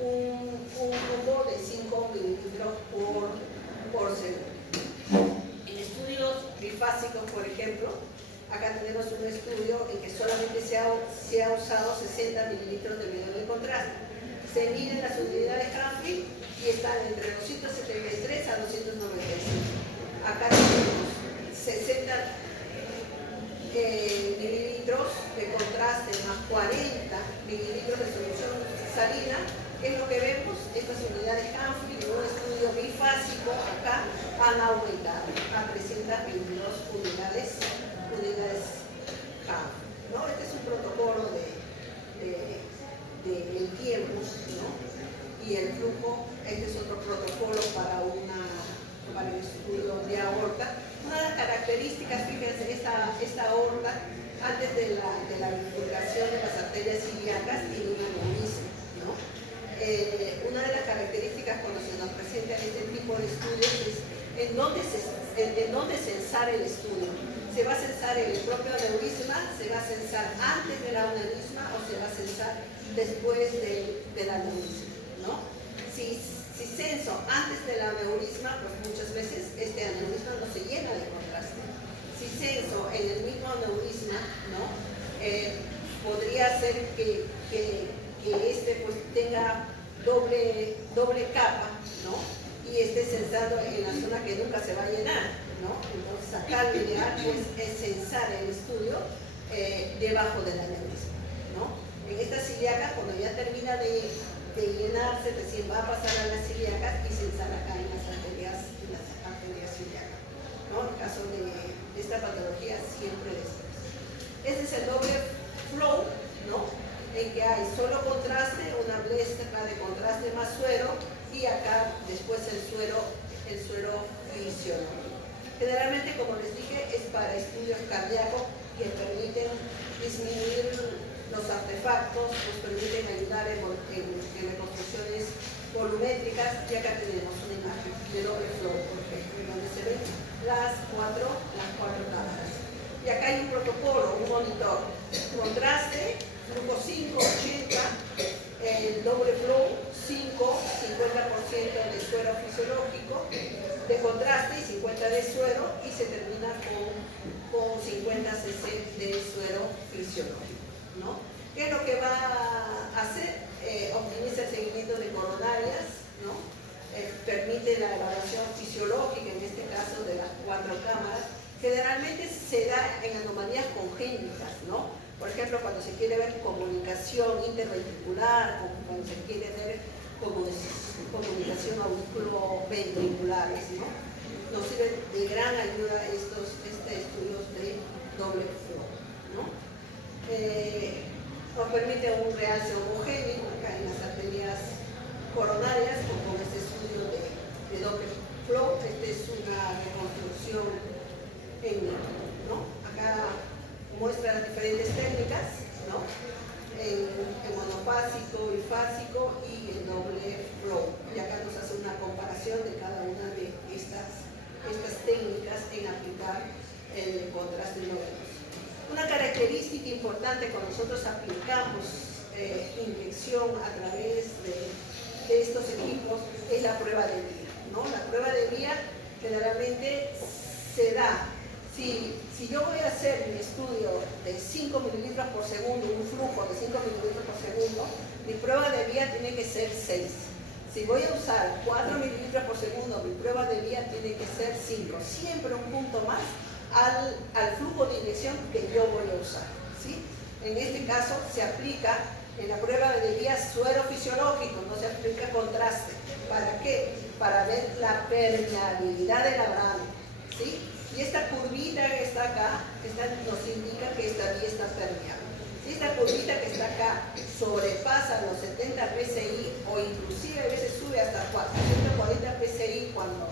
un flujo de 5 mililitros por segundo. En estudios bifásicos, por ejemplo, acá tenemos un estudio en que solamente se ha usado 60 mililitros de medio de contraste. Se miden las unidades Humphrey y están entre 273 a 295. Acá tenemos 60 mililitros de contraste más 40 mililitros de solución salina. Es lo que vemos, estas unidades Humphrey en un estudio bifásico acá han aumentado a 322 unidades Humphrey, ¿no? Este es un protocolo del tiempo, ¿no? Y el flujo, este es otro protocolo para el estudio de aorta. Una de las características, fíjense, esta aorta, antes de la bifurcación de las arterias ilíacas, tiene un aneurisma, ¿no? Una de las características cuando se nos presenta este tipo de estudios es en dónde censar el estudio. ¿Se va a censar el propio aneurisma? ¿Se va a censar antes del aneurisma o se va a censar después del aneurisma, ¿no? Si censo antes del aneurisma, pues muchas veces este aneurisma no se llena de contraste. Si censo en el mismo aneurisma, ¿no? Podría ser que este pues tenga doble capa, ¿no? Y esté censando en la zona que nunca se va a llenar, ¿no? Entonces acá lo ideal pues es censar el estudio debajo del aneurisma, ¿no? En estas ilíacas, cuando ya termina de llenarse, recién va a pasar a las ilíacas y censar acá en las arterias ilíacas, ¿no? En caso de esta patología siempre después. Este es el doble flow, ¿no? En que hay solo contraste, una mezcla de contraste más suero, y acá después el suero fisiológico. Generalmente, como les dije, es para estudios cardíacos que permiten disminuir los artefactos, nos permiten ayudar en reconstrucciones volumétricas. Y acá tenemos una imagen de doble flow, por ejemplo, donde se ven las cuatro cámaras. Y acá hay un protocolo, un monitor. Contraste, flujo 5, 80, el doble flow 5, 50% de suero fisiológico, de contraste y 50 de suero, y se termina con 50 cc de suero fisiológico, ¿no? ¿Qué es lo que va a hacer? Optimiza el seguimiento de coronarias, ¿no? Permite la evaluación fisiológica, en este caso de las 4 cámaras. Generalmente se da en anomalías congénitas, ¿no? Por ejemplo, cuando se quiere ver comunicación interventricular, o cuando se quiere ver comunicación auriculoventriculares, ¿no? Nos sirven de gran ayuda estos estudios de doble flow, ¿no? Nos permite un realce homogéneo acá en las arterias coronarias, con este estudio de doble flow. Esta es una reconstrucción ¿no? Acá muestra las diferentes técnicas, ¿no? El monofásico, bifásico y el doble flow. Y acá nos hace una comparación de cada una de estas técnicas en aplicar el contraste endovenoso. Una característica importante cuando nosotros aplicamos inyección a través de estos equipos es la prueba de vía, ¿no? La prueba de vía generalmente se da. Si yo voy a hacer mi estudio de 5 mililitros por segundo, un flujo de 5 mililitros por segundo, mi prueba de vía tiene que ser 6. Si voy a usar 4 mililitros por segundo, mi prueba de vía tiene que ser 5. Siempre un punto más al flujo de inyección que yo voy a usar, ¿sí? En este caso se aplica en la prueba de vía suero fisiológico, no se aplica contraste. ¿Para qué? Para ver la permeabilidad de la brana, ¿sí? Y esta curvita que está acá, nos indica que esta vía está permeable. Si esta curvita que está acá sobrepasa los 70 PSI, o inclusive a veces sube hasta 440 PSI cuando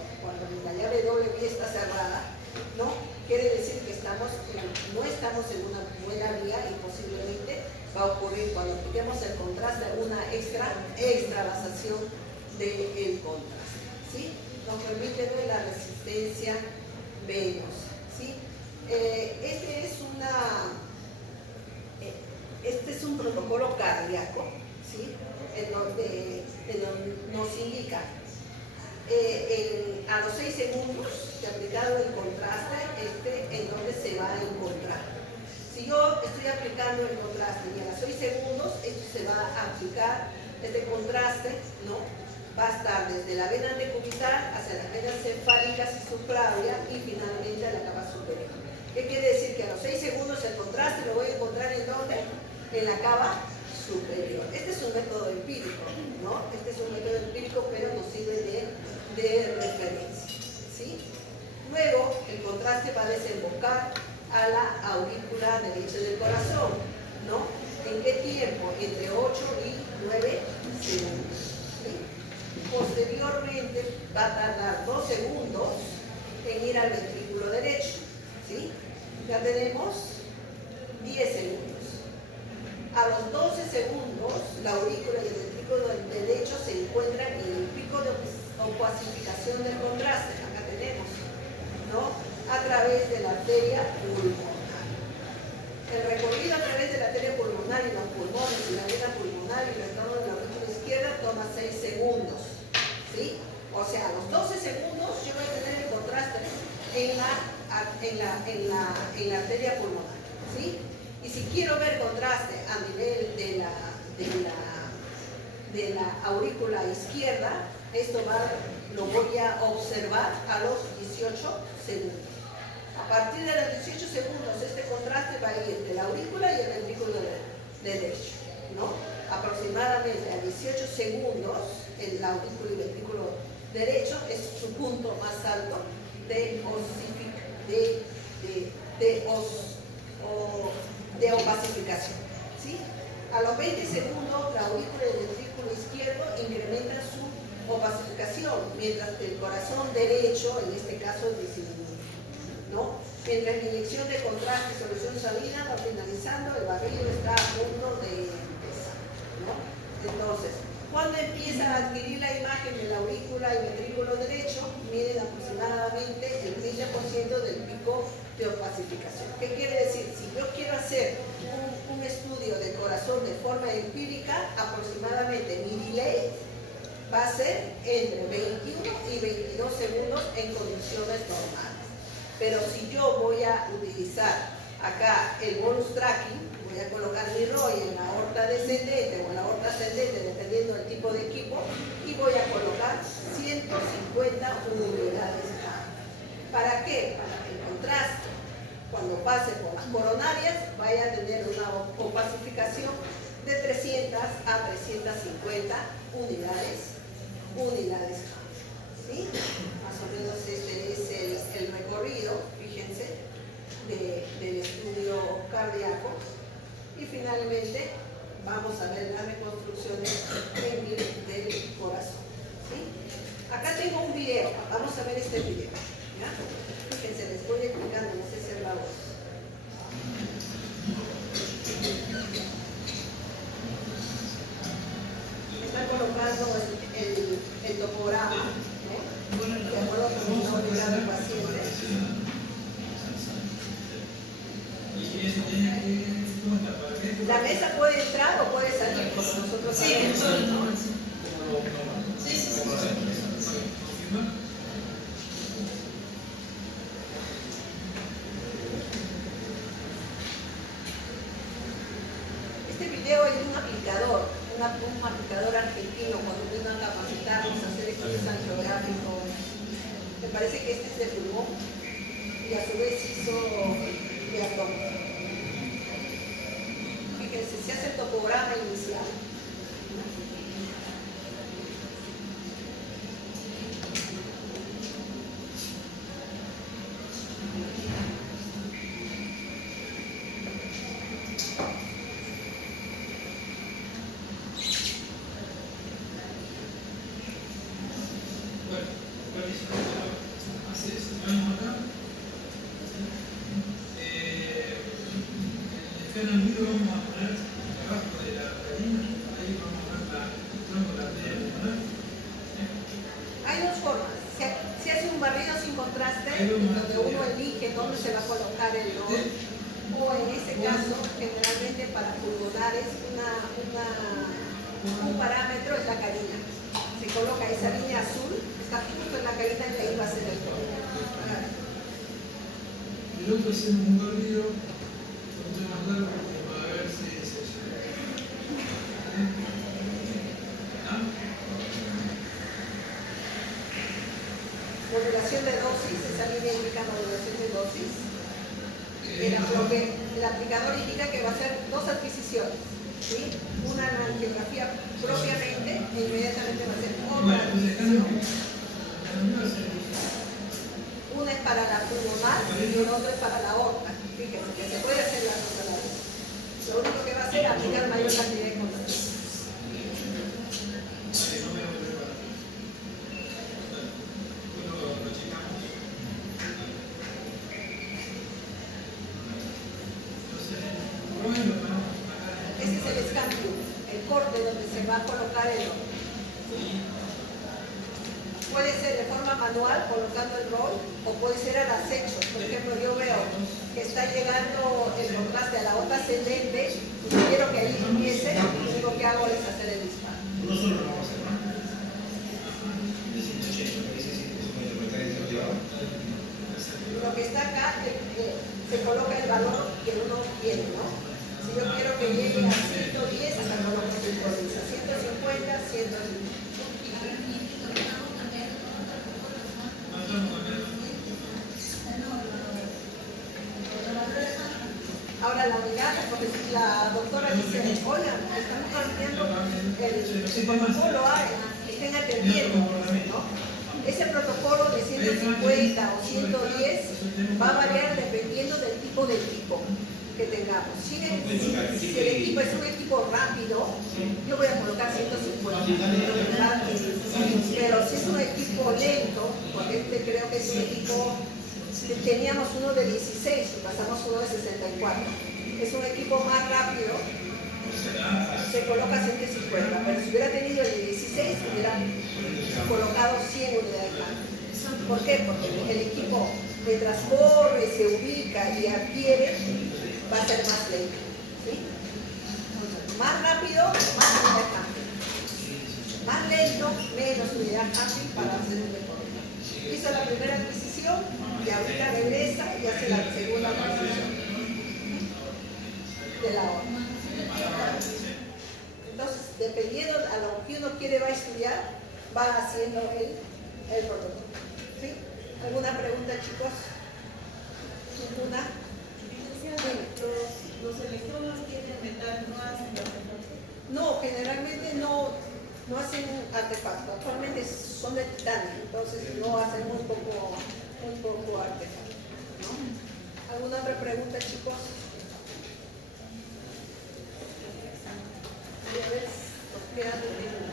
la llave doble vía está cerrada, ¿no? Quiere decir que no estamos en una buena vía, y posiblemente va a ocurrir cuando apliquemos el contraste alguna extravasación del contraste, ¿sí? Nos permite ver la resistencia venosa, ¿sí? Este es un protocolo cardíaco, ¿sí? En donde nos indica a los 6 segundos de aplicado el contraste, en donde se va a encontrar. Si yo estoy aplicando el contraste y a los 6 segundos esto se va a aplicar, este contraste, ¿no? Va a estar desde la vena antecubital hacia las venas cefálicas y subclavia, y finalmente a la cava superior. ¿Qué quiere decir? Que a los 6 segundos el contraste lo voy a encontrar ¿en dónde? En la cava superior. Este es un método empírico, ¿no? Este es un método empírico, pero nos sirve de referencia, ¿sí? Luego, el contraste va a desembocar a la aurícula derecha del corazón, ¿no? ¿En qué tiempo? Entre 8 y 9 segundos. ¿Sí? Posteriormente va a tardar 2 segundos en ir al ventrículo derecho, ¿sí? Ya tenemos 10 segundos. A los 12 segundos, la aurícula y el ventrículo derecho se encuentran en el pico de opacificación del contraste. Acá tenemos, ¿no? A través de la arteria pulmonar. El recorrido a través de la arteria pulmonar y los pulmones y la vena pulmonar y el retorno de la aurícula izquierda toma 6 segundos, ¿sí? O sea, a los 12 segundos yo voy a tener el contraste en la arteria pulmonar, ¿sí? Y si quiero ver contraste a nivel de la aurícula izquierda, esto lo voy a observar a los 18 segundos. A partir de los 18 segundos, este contraste va a ir de la aurícula y el ventrículo derecho, ¿no? Aproximadamente a 18 segundos, la aurícula y ventrículo derecho es su punto más alto de opacificación, ¿sí? A los 20 segundos, la aurícula y el ventrículo izquierdo incrementan su opacificación, mientras que el corazón derecho, en este caso, disminuye, ¿no? Mientras la inyección de contraste y solución salina va finalizando, el barrido está a punto de empezar, ¿no? Entonces, cuando empieza a adquirir la imagen de la aurícula y ventrículo derecho, miden aproximadamente el 20% del pico de opacificación. ¿Qué quiere decir? Si yo quiero hacer un estudio del corazón de forma empírica, aproximadamente mi delay va a ser entre 21 y 22 segundos en condiciones normales. Pero si yo voy a utilizar acá el bonus tracking, voy a colocar mi ROI en la aorta descendente o en la aorta ascendente, dependiendo del tipo de equipo, y voy a colocar 150 unidades K. ¿Para qué? Para que el contraste, cuando pase por las coronarias, vaya a tener una opacificación de 300 a 350 unidades K. ¿Sí? Más o menos este es el recorrido, fíjense, del estudio cardíaco. Y finalmente vamos a ver las reconstrucciones del corazón, ¿sí? Acá tengo un video, vamos a ver este video, ¿ya? Fíjense, les voy explicando, no sé si es la voz. Está colocando el topograma, ¿no? De acuerdo con el nombre del paciente. La mesa puede entrar o puede salir, como nosotros sabemos, ¿no? Sí. Este video es de un aplicador, un aplicador argentino, cuando vino a capacitarnos a hacer estudios angiográficos. Me parece que este es de pulmón y a su vez hizo de abdomen. Fíjense, se hace el topograma inicial. Hay dos formas. Se hace un barrido sin contraste, donde uno elige dónde se va a colocar el ROI, o en este caso, generalmente para pulmonares, un parámetro es la carina. Se coloca esa línea azul, está justo en la carina y ahí va a ser el ROI. El otro es un barrido, mucho más largo, para ver si es eso. Modulación de dosis, esa línea indica modulación de dosis. El aplicador indica que va a hacer dos adquisiciones, ¿sí? Una en la angiografía propiamente e inmediatamente va a hacer otra adquisición. Una es para la pulmonar y el otro es para la aorta. Fíjense que se puede hacer las dos a la vez. Lo único que va a hacer es aplicar mayor cantidad de contraste. Ese es el escambio, el corte donde se va a colocar el ROI. Puede ser de forma manual colocando el ROI o puede ser al acecho. Por ejemplo, yo veo que está llegando el contraste a la aorta ascendente y quiero que ahí empiece, lo único que hago es hacer el disparo. Uno solo lo vamos a hacer, ¿no? De 180, que dice 150. Lo que está acá, se coloca el valor que uno quiere, ¿no? Si yo quiero que llegue a 110, hasta coloco 110, a 150, 110. Ahora la mirada, porque si la doctora dice, oigan, estamos cambiando el protocolo, estén atendiendo, ¿no? Ese protocolo de 150 o 110 va a variar dependiendo del tipo de equipo. que tengamos. Si el equipo es un equipo rápido, yo voy a colocar 150. Pero si es un equipo lento, porque creo que es un equipo, teníamos uno de 16 y pasamos uno de 64. Es un equipo más rápido, se coloca 150, pero si hubiera tenido el de 16, hubiera colocado 100 unidades más. ¿Por qué? Porque el equipo, mientras corre, se ubica y adquiere, va a ser más lento. ¿Sí? Más rápido, más unidad ágil. Más lento, menos unidad ágil para hacer un recorrido. Hizo la primera adquisición y ahorita regresa y hace la segunda adquisición de la hora. Entonces, dependiendo a lo que uno quiere va a estudiar, va haciendo el protocolo. ¿Sí? ¿Alguna pregunta, chicos? ¿Ninguna? Los electrodos tienen metal, no hacen artefactos. No, generalmente no hacen artefactos. Actualmente son de titanio, entonces no hacen un poco artefactos. ¿No? ¿Alguna otra pregunta, chicos? Y a ver, nos quedan 2 minutos.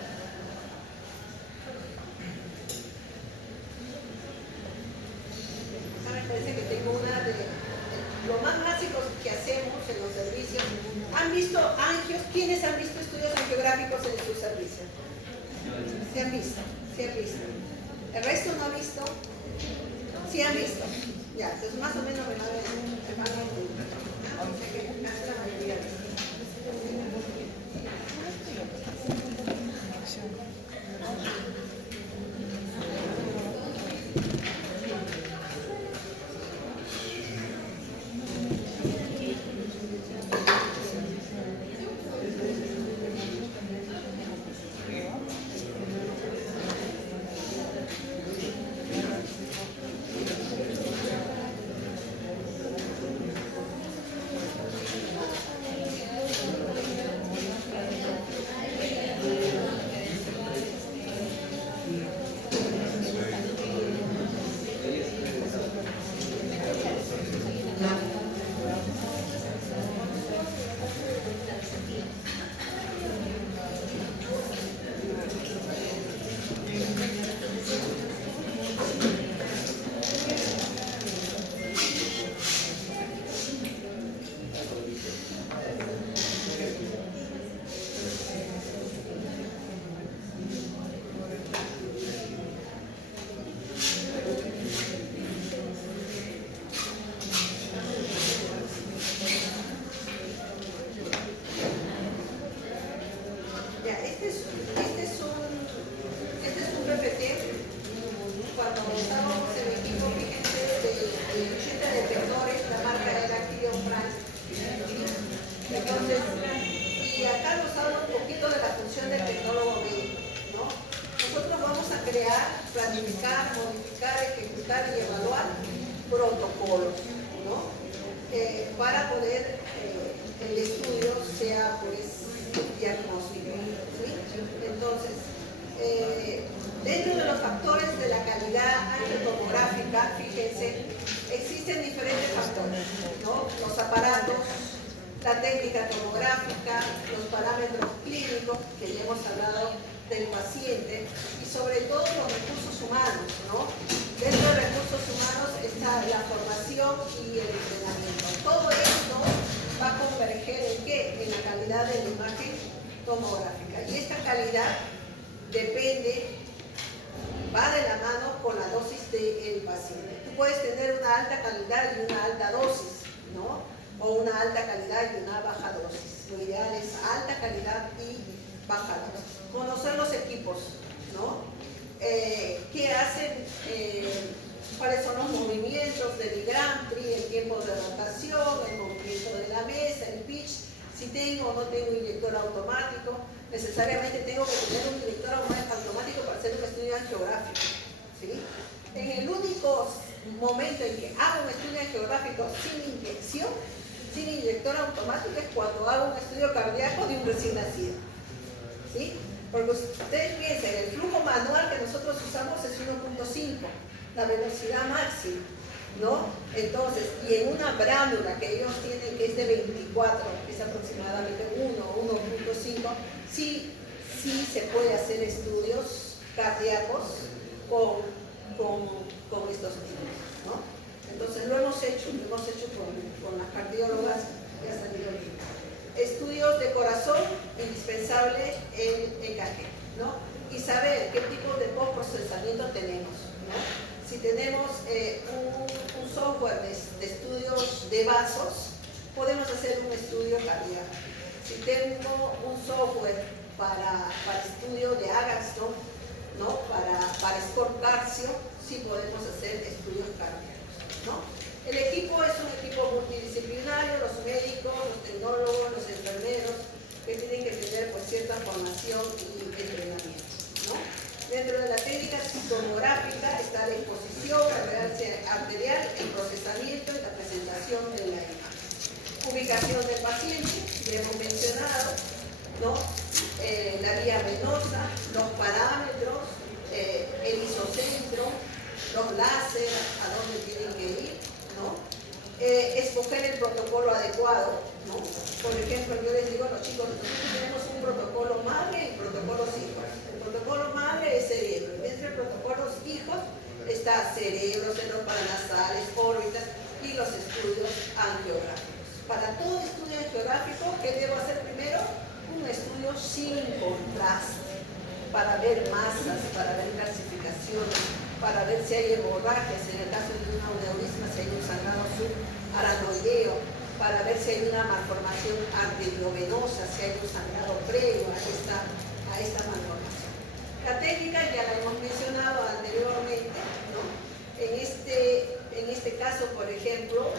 Me parece que tengo una de lo más básicos que hacemos en los servicios. ¿Han visto angios? ¿Quiénes han visto estudios angiográficos en sus servicios? ¿Se han visto? ¿Se han visto? ¿El resto no ha visto? ¿Sí han visto? Ya, entonces más o menos me van a entender. Casi la mayoría. planificar, modificar, ejecutar y evaluar protocolos, ¿no? Para poder el estudio sea pues diagnóstico, ¿sí? Entonces, dentro de los factores de la calidad angiotomográfica, fíjense, existen diferentes factores, ¿no? Los aparatos, la técnica tomográfica, los parámetros clínicos, que ya hemos hablado del paciente, y sobre todo los recursos humanos, ¿no? Dentro de recursos humanos está la formación y el entrenamiento. Todo esto va a converger ¿en qué? En la calidad de la imagen tomográfica. Y esta calidad depende, va de la mano con la dosis del paciente. Tú puedes tener una alta calidad y una alta dosis, ¿no? O una alta calidad y una baja dosis. Lo ideal es alta calidad y baja dosis. Conocer los equipos, ¿no? ¿Qué hacen? ¿Cuáles son los movimientos del Grand Prix, el tiempo de rotación, el movimiento de la mesa, el pitch? Si tengo o no tengo inyector automático, necesariamente tengo que tener un inyector automático para hacer un estudio angiográfico, ¿sí? En el único momento en que hago un estudio angiográfico sin inyección, sin inyector automático, es cuando hago un estudio cardíaco de un recién nacido, ¿sí? Porque ustedes piensen, el flujo manual que nosotros usamos es 1.5, la velocidad máxima. ¿no? Entonces, y en una bránula que ellos tienen que es de 24, que es aproximadamente 1.5, sí se puede hacer estudios cardíacos con estos tipos, ¿no? Entonces lo hemos hecho con las cardiólogas y ha salido bien. Estudios de corazón, indispensable en EKG, ¿no? Y saber qué tipo de post-procesamiento tenemos, ¿no? Si tenemos un software de estudios de vasos, podemos hacer un estudio cardíaco. Si tengo un software para estudio de Agatston, ¿no? Para score calcio, sí podemos hacer estudios cardíacos, ¿no? El equipo es un equipo multidisciplinario, los médicos, los tecnólogos, los enfermeros, que tienen que tener pues cierta formación y entrenamiento, ¿no? Dentro de la técnica tomográfica está la exposición, la resonancia arterial, el procesamiento y la presentación de la imagen. Ubicación del paciente, ya hemos mencionado, ¿no? La vía venosa, los parámetros, el isocentro, los láser, a dónde tienen que ir, ¿no? Escoger el protocolo adecuado, ¿no? Por ejemplo, yo les digo a los chicos, nosotros tenemos un protocolo madre y protocolos hijos. El protocolo madre es cerebro, y dentro del protocolo hijos está cerebro, senos paranasales, órbitas y los estudios angiográficos. Para todo estudio angiográfico, ¿qué debo hacer primero? Un estudio sin contraste, para ver masas, para ver calcificaciones, para ver si hay hemorragias, en el caso de un aneurisma, si hay un sangrado subaranoideo, para ver si hay una malformación arteriovenosa, si hay un sangrado previo a esta malformación. La técnica ya la hemos mencionado anteriormente, ¿no? En este caso, por ejemplo,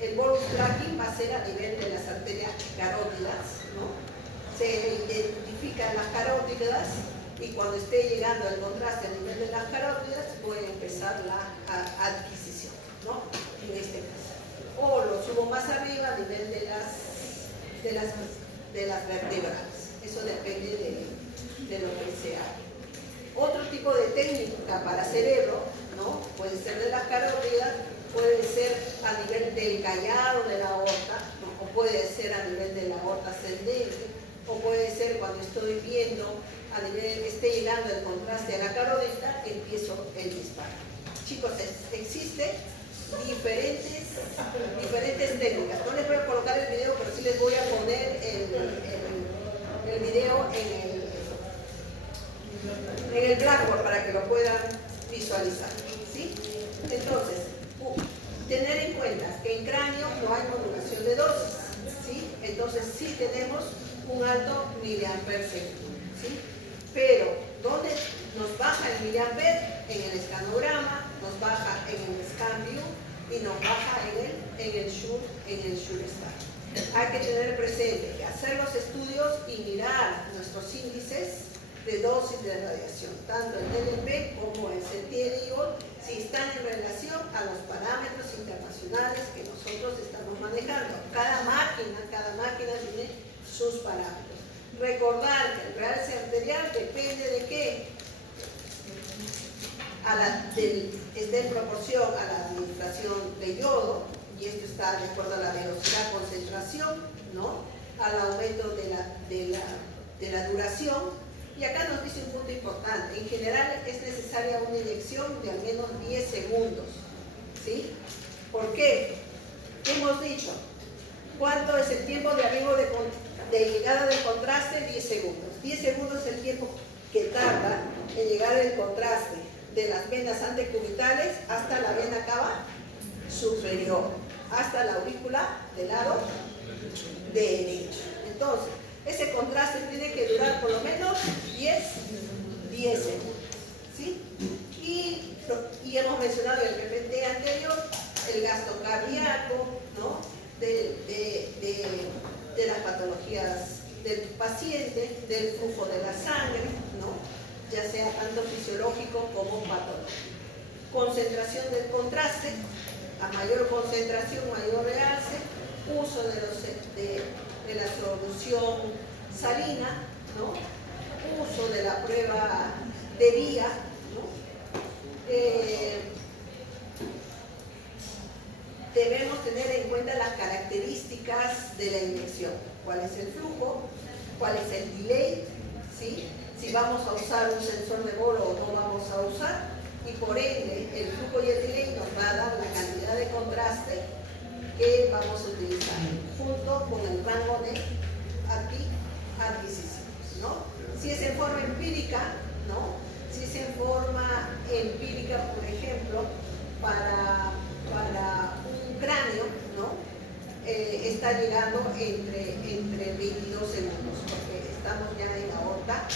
el bolus tracking va a ser a nivel de las arterias carótidas, ¿no? Se identifican las carótidas y cuando esté llegando el contraste a nivel de las carótidas voy a empezar la adquisición, ¿no? En este caso. O lo subo más arriba a nivel de las vertebrales. Eso depende de lo que se haga. Otro tipo de técnica para cerebro, ¿no? Puede ser de las carótidas, puede ser a nivel del callado de la aorta, ¿no? O puede ser a nivel de la aorta ascendente, o puede ser cuando estoy viendo a nivel, esté llegando el contraste a la carótida, empiezo el disparo. Chicos, existen diferentes técnicas. No les voy a colocar el video, pero sí les voy a poner el video en el Blackboard para que lo puedan visualizar, ¿sí? Entonces, tener en cuenta que en cráneo no hay modulación de dosis, ¿sí? Entonces sí tenemos un alto miliamper segundo, ¿sí? Pero, ¿dónde nos baja el miliamper? En el escanograma, nos baja en el ScanView y nos baja en el Shure Star. Hay que tener presente que hacer los estudios y mirar nuestros índices de dosis de radiación, tanto el DLP como el CTIO, si están en relación a los parámetros internacionales que nosotros estamos manejando. Cada máquina tiene sus parámetros. Recordar que el realce arterial depende de qué? Está en proporción a la administración de yodo, y esto está de acuerdo a la velocidad, concentración, ¿no? Al aumento de la duración. Y acá nos dice un punto importante. En general es necesaria una inyección de al menos 10 segundos. ¿Sí? ¿Por qué? ¿Qué hemos dicho? ¿Cuánto es el tiempo de arribo de llegada del contraste? 10 segundos. 10 segundos es el tiempo que tarda en llegar el contraste de las venas antecubitales hasta la vena cava superior, hasta la aurícula del lado derecho. Entonces, ese contraste tiene que durar por lo menos 10 segundos, ¿sí? Y hemos mencionado en el PPT anterior el gasto cardíaco, ¿no? De las patologías del paciente, del flujo de la sangre, ¿no? Ya sea tanto fisiológico como patológico. Concentración del contraste, a mayor concentración, mayor realce, uso de la solución salina, ¿no? Uso de la prueba de vía, ¿no? debemos tener en cuenta las características de la inyección. ¿Cuál es el flujo? ¿Cuál es el delay? ¿Sí? Si vamos a usar un sensor de bolo o no vamos a usar. Y por ende, el flujo y el delay nos va a dar la cantidad de contraste que vamos a utilizar, junto con el rango de adquisiciones, ¿no? Si es en forma empírica, ¿no? Si es en forma empírica, por ejemplo, para un cráneo, ¿no? Está llegando entre 22 segundos, porque estamos ya en aorta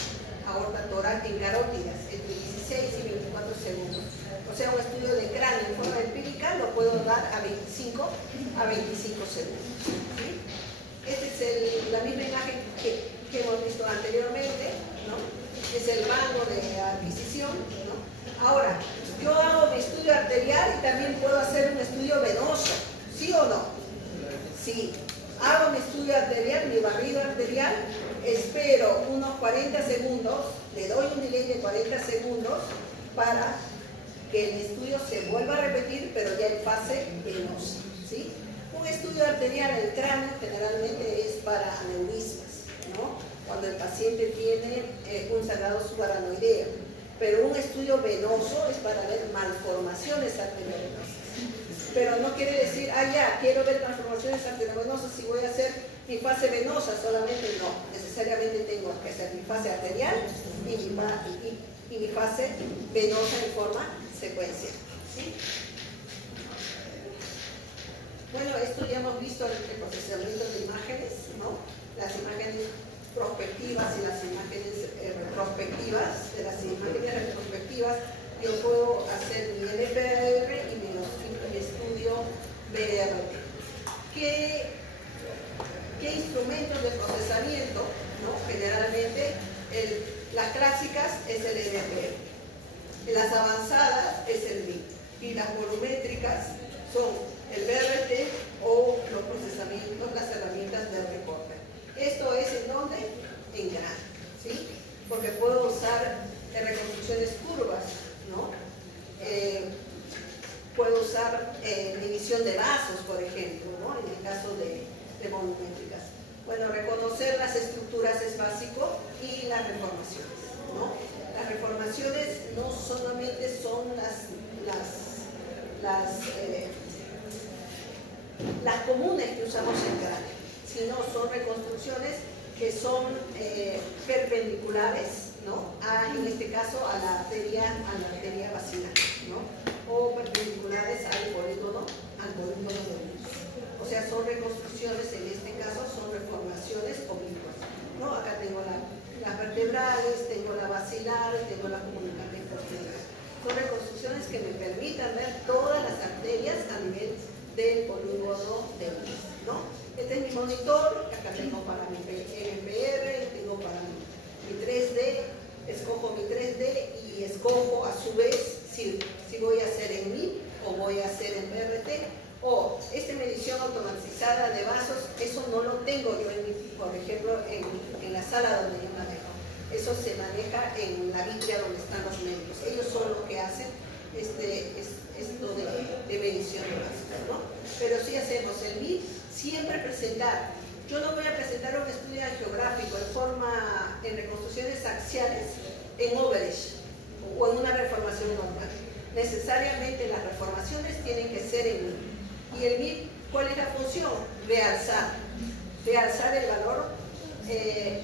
toral, en carótidas, entre 16 y 24 segundos. O sea, un estudio de cráneo en forma empírica lo puedo dar a 25 segundos. ¿Sí? Esta es la misma imagen que hemos visto anteriormente, ¿no? Es el rango de adquisición, ¿no? Ahora, yo hago mi estudio arterial y también puedo hacer un estudio venoso, ¿sí o no? Sí. Hago mi estudio arterial, mi barrido arterial, espero unos 40 segundos, le doy un delay de 40 segundos para que el estudio se vuelva a repetir, pero ya en fase venosa, ¿sí? Un estudio arterial del cráneo generalmente es para aneurismas, ¿no? Cuando el paciente tiene un sangrado subaranoideo, pero un estudio venoso es para ver malformaciones arteriovenosas. Pero no quiere decir, ya, quiero ver malformaciones arteriovenosas y voy a hacer mi fase venosa, solamente no. Necesariamente tengo que hacer mi fase arterial y mi fase venosa en forma secuencial, ¿sí? Bueno, esto ya hemos visto el procesamiento de imágenes, ¿no? Las imágenes prospectivas y las imágenes retrospectivas. De las imágenes retrospectivas yo puedo hacer mi NPR y mi estudio BRT. ¿Qué instrumentos de procesamiento? ¿No? Generalmente las clásicas es el NPR, las avanzadas es el MIP y las volumétricas son el BRT o los procesamientos, las herramientas de recorte. Esto es ¿en dónde? En grano, ¿sí? Porque puedo usar reconstrucciones curvas, ¿no? Puedo usar división de vasos, por ejemplo, ¿no? En el caso de volumétricas. Bueno, reconocer las estructuras es básico y las reformaciones, ¿no? Las reformaciones no solamente son las comunes que usamos en cráneo, sino son reconstrucciones que son perpendiculares, ¿no? En este caso a la arteria basilar, ¿no? O perpendiculares al polígono de Willis. O sea, son reconstrucciones, en este caso son reformaciones oblicuas, ¿no? Acá tengo las vertebrales, tengo la basilar, tengo la comunicante posterior. Son reconstrucciones que me permitan ver todas las arterias a nivel del polígono de Willis, ¿no? Este es mi monitor, acá tengo para mi NPR, tengo para mi 3D, escojo mi 3D y escojo a su vez si voy a hacer en MIP o voy a hacer en BRT. O esta medición automatizada de vasos, eso no lo tengo yo, por ejemplo, en la sala donde yo manejo. Eso se maneja en la vitria donde están los médicos. Ellos son los que hacen esto de medición de vasos, ¿no? Pero si hacemos el MIP, siempre presentar. Yo no voy a presentar un estudio geográfico en reconstrucciones axiales, en overage o en una reformación normal. Necesariamente las reformaciones tienen que ser en MIP. Y el MIP, ¿cuál es la función? Realzar el valor de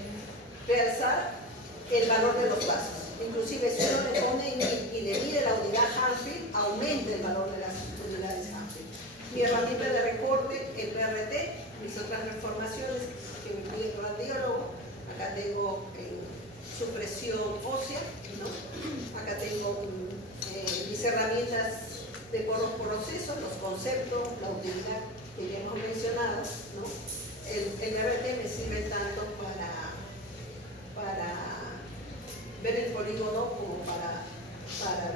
los vasos. Inclusive si uno le pone MIP y le mide la unidad Hanfield, aumenta el valor de las unidades Hanfield. Mi herramienta de recorte, el BRT, mis otras reformaciones que me pide el radiólogo. Acá tengo supresión ósea, ¿no? Acá tengo mis herramientas de proceso, los conceptos, la utilidad que ya hemos mencionado, ¿no? El BRT me sirve tanto para ver el polígono como para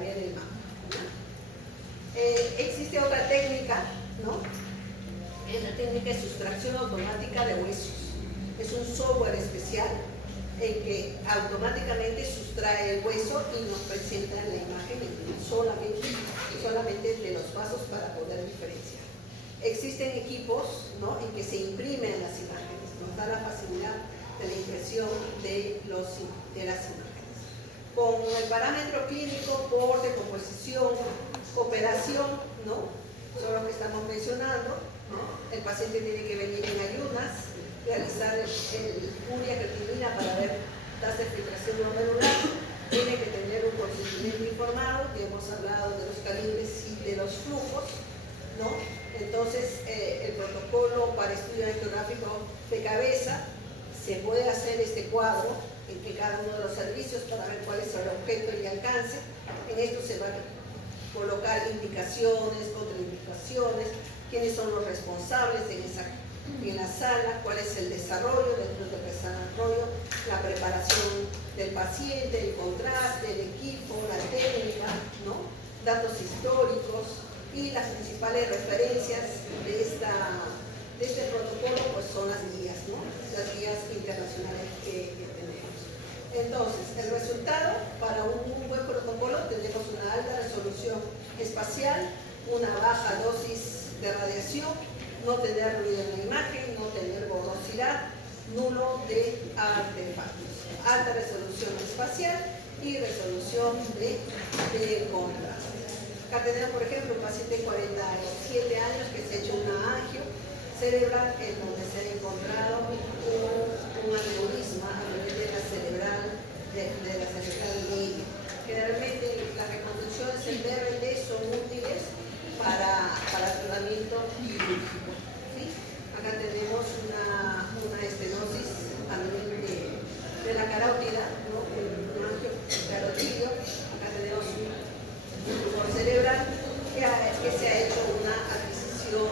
ver el mapa, ¿no? Existe otra técnica, ¿no? Es la técnica de sustracción automática de huesos. Es un software especial en que automáticamente sustrae el hueso y nos presenta la imagen solamente de los vasos para poder diferenciar. existen equipos, ¿no?, en que se imprimen las imágenes, nos da la facilidad de la impresión de las imágenes. Con el parámetro clínico por decomposición, operación, ¿no?, son los que estamos mencionando, ¿no? El paciente tiene que venir en ayunas, realizar el urea creatinina para ver tasas de filtración glomerular, tiene que tener un consentimiento informado, que hemos hablado de los calibres y de los flujos, ¿no? Entonces, el protocolo para estudio angiográfico de cabeza, se puede hacer este cuadro entre cada uno de los servicios para ver cuál es el objeto y alcance. En esto se van a colocar indicaciones, contraindicaciones, quiénes son los responsables en la sala, cuál es el desarrollo dentro del desarrollo, la preparación del paciente, el contraste, el equipo, la técnica, ¿no?, datos históricos, y las principales referencias de este protocolo pues son las guías, ¿no?, las guías internacionales que tenemos. Entonces, el resultado para un buen protocolo: tenemos una alta resolución espacial, una baja dosis de radiación, no tener ruido en la imagen, no tener borrosidad, nulo de artefactos, alta resolución espacial y resolución de contraste. Acá tenemos, por ejemplo, un paciente de 47 años que se ha hecho una angio cerebral en donde se ha encontrado un aneurisma a nivel de la cerebral media. Generalmente las reconstrucciones en BRD son útiles para tratamiento quirúrgico, ¿sí? Acá tenemos una estenosis a nivel de la carótida, ¿no?, un angio carotidio. Acá tenemos un tumor cerebral que se ha hecho una adquisición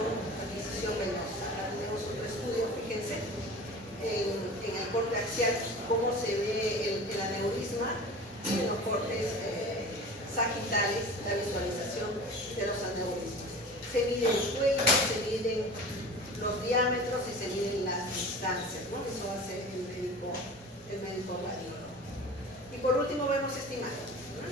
venosa. Acá tenemos otro estudio, fíjense, en el corte axial, cómo se ve el aneurisma, y en los cortes sagitales, la visualización de los aneurismas. Se mide el cuello, se miden los diámetros y se miden las distancias, ¿no? Eso hace el médico radiólogo. Y por último vemos esta imagen, ¿no?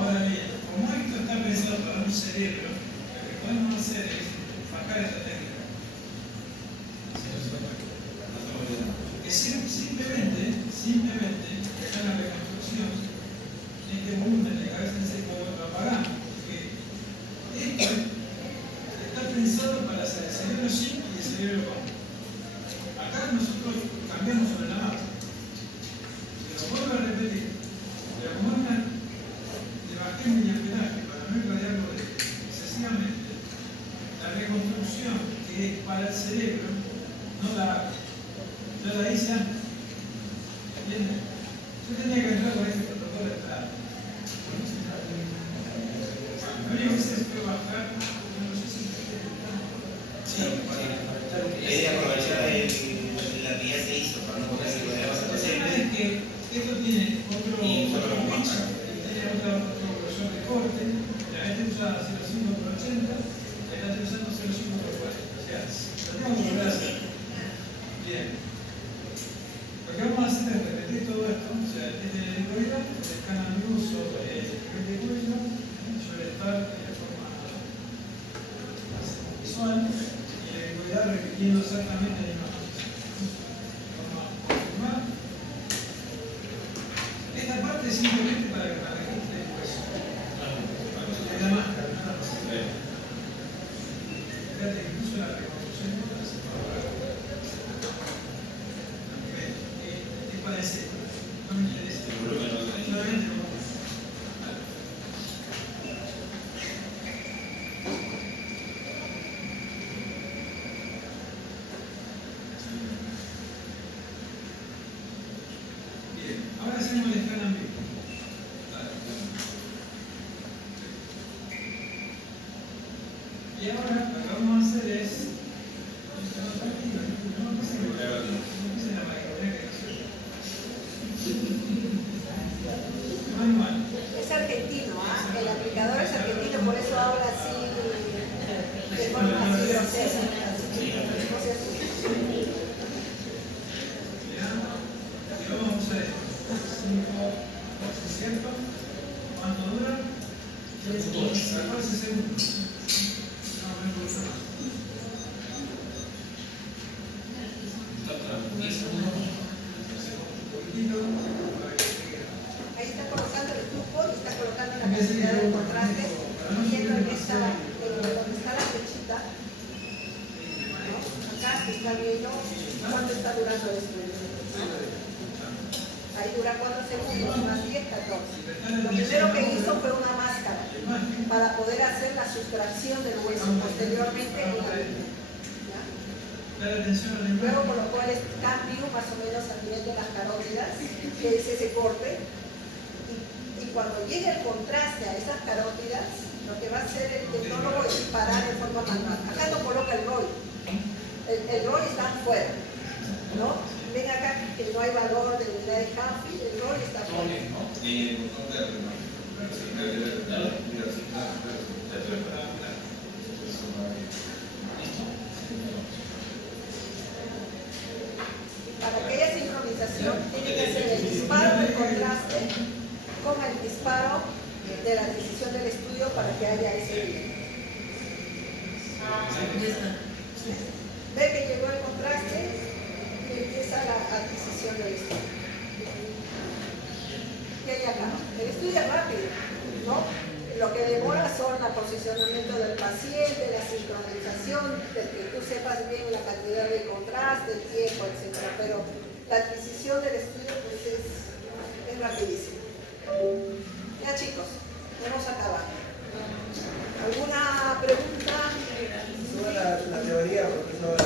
Ahora bien, como esto está pensado para un cerebro, lo que podemos hacer es bajar esta técnica. Que simplemente dejar la reconstrucción en este volumen de cabeza en seco lo apagamos. Porque esto está pensado para hacer el cerebro sin y el cerebro con. Acá nosotros cambiamos sobre la marcha. Pero vuelvo a repetir, pero como es una de bajez miliamperage para no irradiarlo excesivamente, la reconstrucción que es para el cerebro no la hago. Yo la hice antes. ¿Entienden? Yo tenía que entrar con este protocolo de entrada. Lo único que hice fue bajar. No sé si Sí, quería aprovechar la que ya se hizo para no ponerse con el es que esto tiene otro pitch, tiene otro grosor de corte, la gente usa 0,5 por 80, la gente usando 0,5 por 40. O sea, lo tengo que volver a hacer. Bien. Lo que vamos a hacer es repetir todo esto, o sea, desde el helicoidal, el escáner de uso, el nivel de cuello, yo voy a estar de forma visual, y el helicoidal repitiendo exactamente la misma cosa. Vamos a confirmar. Esta parte es simplemente para que la registre el hueso. Es la máscara, no la posibilidad. Fíjate que incluso la reconstrucción no la hace es para ese. No me interesa. Solamente lo bien, ahora hacemos el escáner en vivo. Y ahora lo que vamos a hacer es. No pise la mariconera que no se. No hay mal. Es argentino, ¿ah? El aplicador es argentino, por eso habla así, de forma así grosera. ¿Es cierto? ¿Cuánto dura? 14 segundos. No, no hay mucho más. Ahí está colocando el flujo y está colocando la cantidad de contraste, viendo en esta, donde está la flechita, ¿no? Acá se está viendo cuánto está durando el estudio. Ahí dura 4 segundos, más 10, 14. Lo primero que hizo fue una máscara para poder hacer la sustracción del hueso posteriormente en la vida. Luego colocó el cambio más o menos al nivel de las carótidas, que es ese corte, y cuando llegue el contraste a esas carótidas, lo que va a hacer el tecnólogo es disparar en forma manual. Acá no coloca el ROI, el ROI está fuera, ¿no? Ven acá que no hay valor de unidad de Hanfi, el ROI está fuera. Para que haya sincronización, tiene que hacer el disparo del contraste con el disparo de la adquisición del estudio para que haya ese video. Ve que llegó el contraste y empieza la adquisición del estudio. ¿Qué hay acá? El estudio es rápido, ¿no? Lo que demora son el posicionamiento del paciente, la sincronización, de que tú sepas bien la cantidad de contraste, el tiempo, etc. Pero la adquisición del estudio pues es rapidísima. Ya chicos, hemos acabado. ¿Alguna pregunta? Sobre la teoría, profesor.